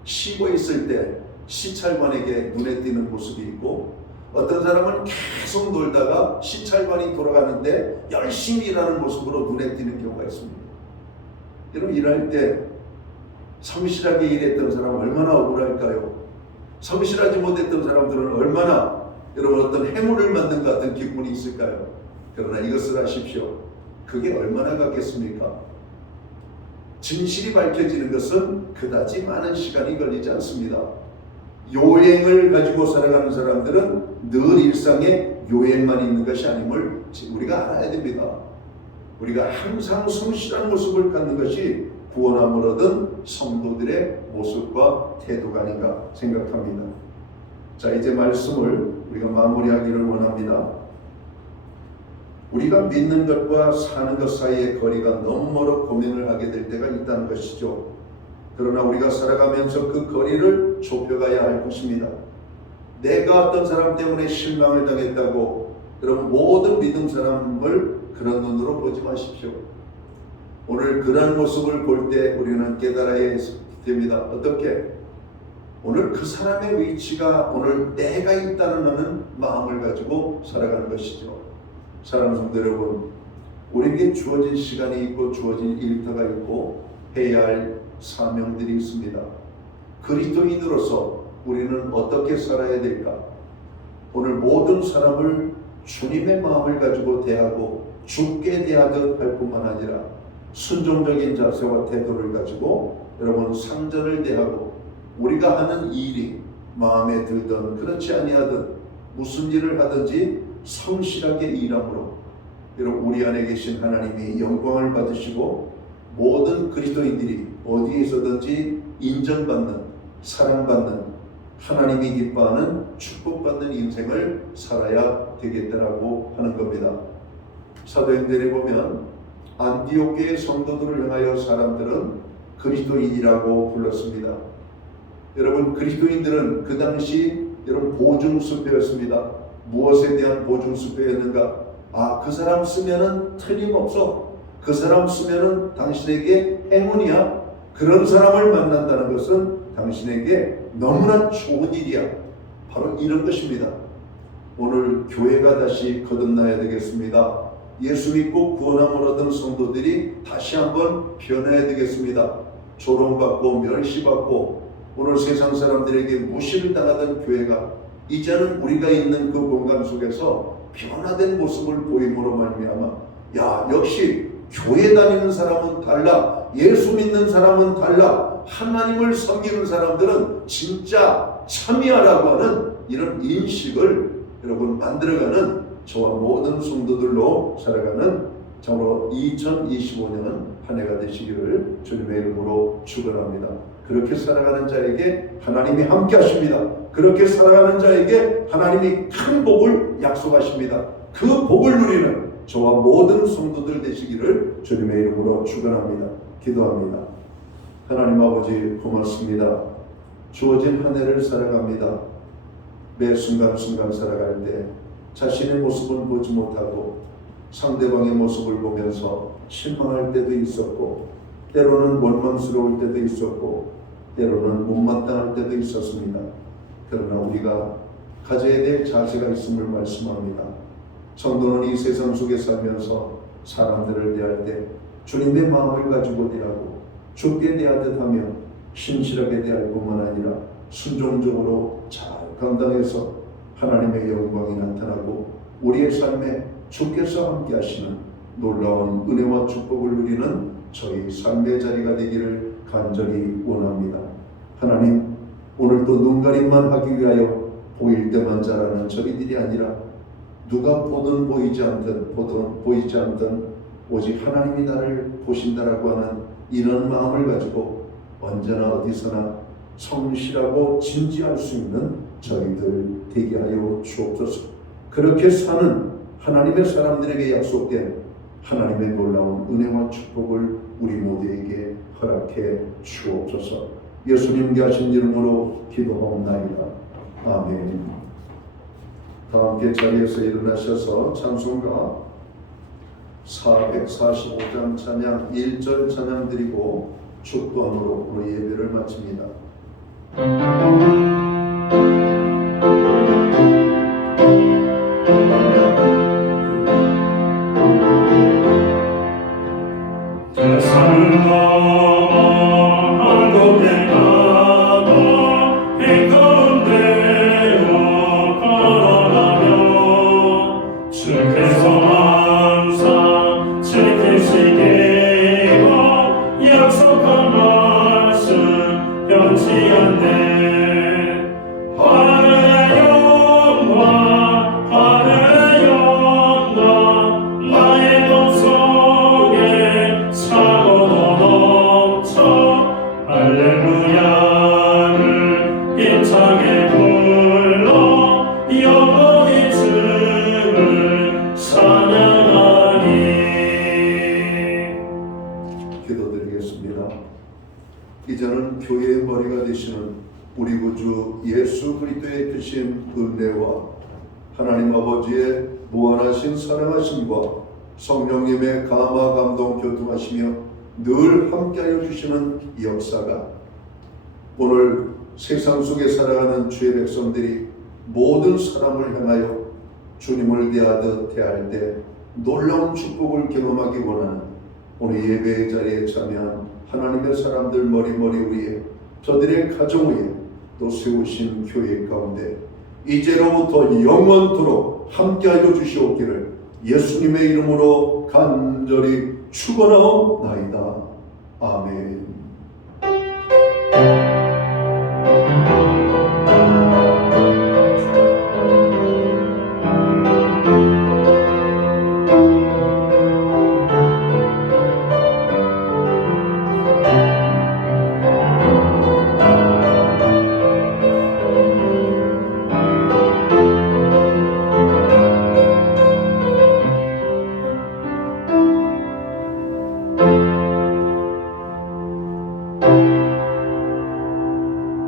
쉬고 있을 때 시찰관에게 눈에 띄는 모습이 있고 어떤 사람은 계속 놀다가 시찰관이 돌아가는데 열심히 일하는 모습으로 눈에 띄는 경우가 있습니다. 여러분 일할 때 성실하게 일했던 사람 얼마나 억울할까요? 성실하지 못했던 사람들은 얼마나 여러분 어떤 해물을 만든 것 같은 기분이 있을까요? 그러나 이것을 아십시오. 그게 얼마나 가겠습니까? 진실이 밝혀지는 것은 그다지 많은 시간이 걸리지 않습니다. 요행을 가지고 살아가는 사람들은 늘 일상에 요행만 있는 것이 아님을 우리가 알아야 됩니다. 우리가 항상 성실한 모습을 갖는 것이 구원함을 얻은 성도들의 모습과 태도가 아닌가 생각합니다. 자, 이제 말씀을 우리가 마무리하기를 원합니다. 우리가 믿는 것과 사는 것 사이의 거리가 너무 멀어 고민을 하게 될 때가 있다는 것이죠. 그러나 우리가 살아가면서 그 거리를 좁혀가야 할 것입니다. 내가 어떤 사람 때문에 실망을 당했다고 여러분 모든 믿음 사람을 그런 눈으로 보지 마십시오. 오늘 그런 모습을 볼 때 우리는 깨달아야 됩니다. 어떻게? 오늘 그 사람의 위치가 오늘 내가 있다는 마음을 가지고 살아가는 것이죠. 사랑하는 성도 여러분, 우리에게 주어진 시간이 있고 주어진 일터가 있고 해야 할 사명들이 있습니다. 그리스도인으로서 우리는 어떻게 살아야 될까? 오늘 모든 사람을 주님의 마음을 가지고 대하고 죽게 대하듯 할 뿐만 아니라 순종적인 자세와 태도를 가지고 여러분 상전을 대하고 우리가 하는 일이 마음에 들든 그렇지 아니하든 무슨 일을 하든지 성실하게 일함으로 여러분 우리 안에 계신 하나님이 영광을 받으시고 모든 그리스도인들이 어디에 있어든지 인정받는 사랑받는 하나님이 기뻐하는 축복받는 인생을 살아야 되겠다라고 하는 겁니다. 사도행전에 보면 안디옥교의 성도들을 향하여 사람들은 그리스도인이라고 불렀습니다. 여러분 그리스도인들은 그 당시 여러분 보증수표였습니다. 무엇에 대한 보증수표였는가? 그 사람 쓰면은 틀림없어. 그 사람 쓰면은 당신에게 행운이야. 그런 사람을 만난다는 것은 당신에게 너무나 좋은 일이야. 바로 이런 것입니다. 오늘 교회가 다시 거듭나야 되겠습니다. 예수 믿고 구원함을 얻은 성도들이 다시 한번 변해야 되겠습니다. 조롱받고 멸시받고 오늘 세상 사람들에게 무시를 당하던 교회가 이제는 우리가 있는 그 공간 속에서 변화된 모습을 보임으로 말미암아 역시 교회 다니는 사람은 달라, 예수 믿는 사람은 달라, 하나님을 섬기는 사람들은 진짜 참여하라고 하는 이런 인식을 여러분 만들어가는 저와 모든 성도들로 살아가는 참으로 2025년 한 해가 되시기를 주님의 이름으로 축원합니다. 그렇게 살아가는 자에게 하나님이 함께 하십니다. 그렇게 살아가는 자에게 하나님이 큰 복을 약속하십니다. 그 복을 누리는 저와 모든 성도들 되시기를 주님의 이름으로 축원합니다. 기도합니다. 하나님 아버지 고맙습니다. 주어진 한 해를 살아갑니다. 매 순간순간 살아갈 때 자신의 모습은 보지 못하고 상대방의 모습을 보면서 실망할 때도 있었고 때로는 원망스러울 때도 있었고 때로는 못마땅할 때도 있었습니다. 그러나 우리가 가져야 될 자세가 있음을 말씀합니다. 성도는 이 세상 속에 살면서 사람들을 대할 때 주님의 마음을 가지고 대하고 죽게 대하듯 하며 신실하게 대할 뿐만 아니라 순종적으로 잘 감당해서 하나님의 영광이 나타나고 우리의 삶에 주께서 함께 하시는 놀라운 은혜와 축복을 누리는 저희 삶의 자리가 되기를 간절히 원합니다. 하나님, 오늘도 눈가림만 하기 위하여 보일 때만 자라는 저희들이 아니라 누가 보든 보이지 않든 보이지 않든 오직 하나님이 나를 보신다라고 하는 이런 마음을 가지고 언제나 어디서나 성실하고 진지할 수 있는 저희들 되게 하여 주옵소서. 그렇게 사는 하나님의 사람들에게 약속된 하나님의 놀라운 은혜와 축복을 우리 모두에게 허락해 주옵소서. 예수님 계신 이름으로 기도하옵나이다. 아멘. 다 함께 자리에서 일어나셔서 찬송가 445장 찬양 1절 찬양 드리고 축도함으로 우리 예배를 마칩니다. 세상을 넘어 한국에 가도 이 가운데로 걸어가며 주께서 항상 지키시기로 약속한 말씀 변치 않네. 하늘의 영광 하늘의 영광 나의 몸속에 차고 넘쳐 할렐루야를 힘차게 불러 영원히 주를 찬양하리. 기도드리겠습니다. 이제는 교회의 머리가 되시는 우리 구주 예수 그리스도의 크신 은혜와 하나님 아버지의 무한하신 사랑하심과 성령님의 감화 감동 교통하시며 늘 함께하여 주시는 역사가 오늘 세상 속에 살아가는 주의 백성들이 모든 사람을 향하여 주님을 대하듯 대할 때 놀라운 축복을 경험하기 원하는 오늘 예배의 자리에 참여한 하나님의 사람들 머리머리 위에 저들의 가정 위에 또 세우신 교회 가운데 이제로부터 영원토록 함께하여 주시옵기를 예수님의 이름으로 간절히 축원하옵나이다. 아멘.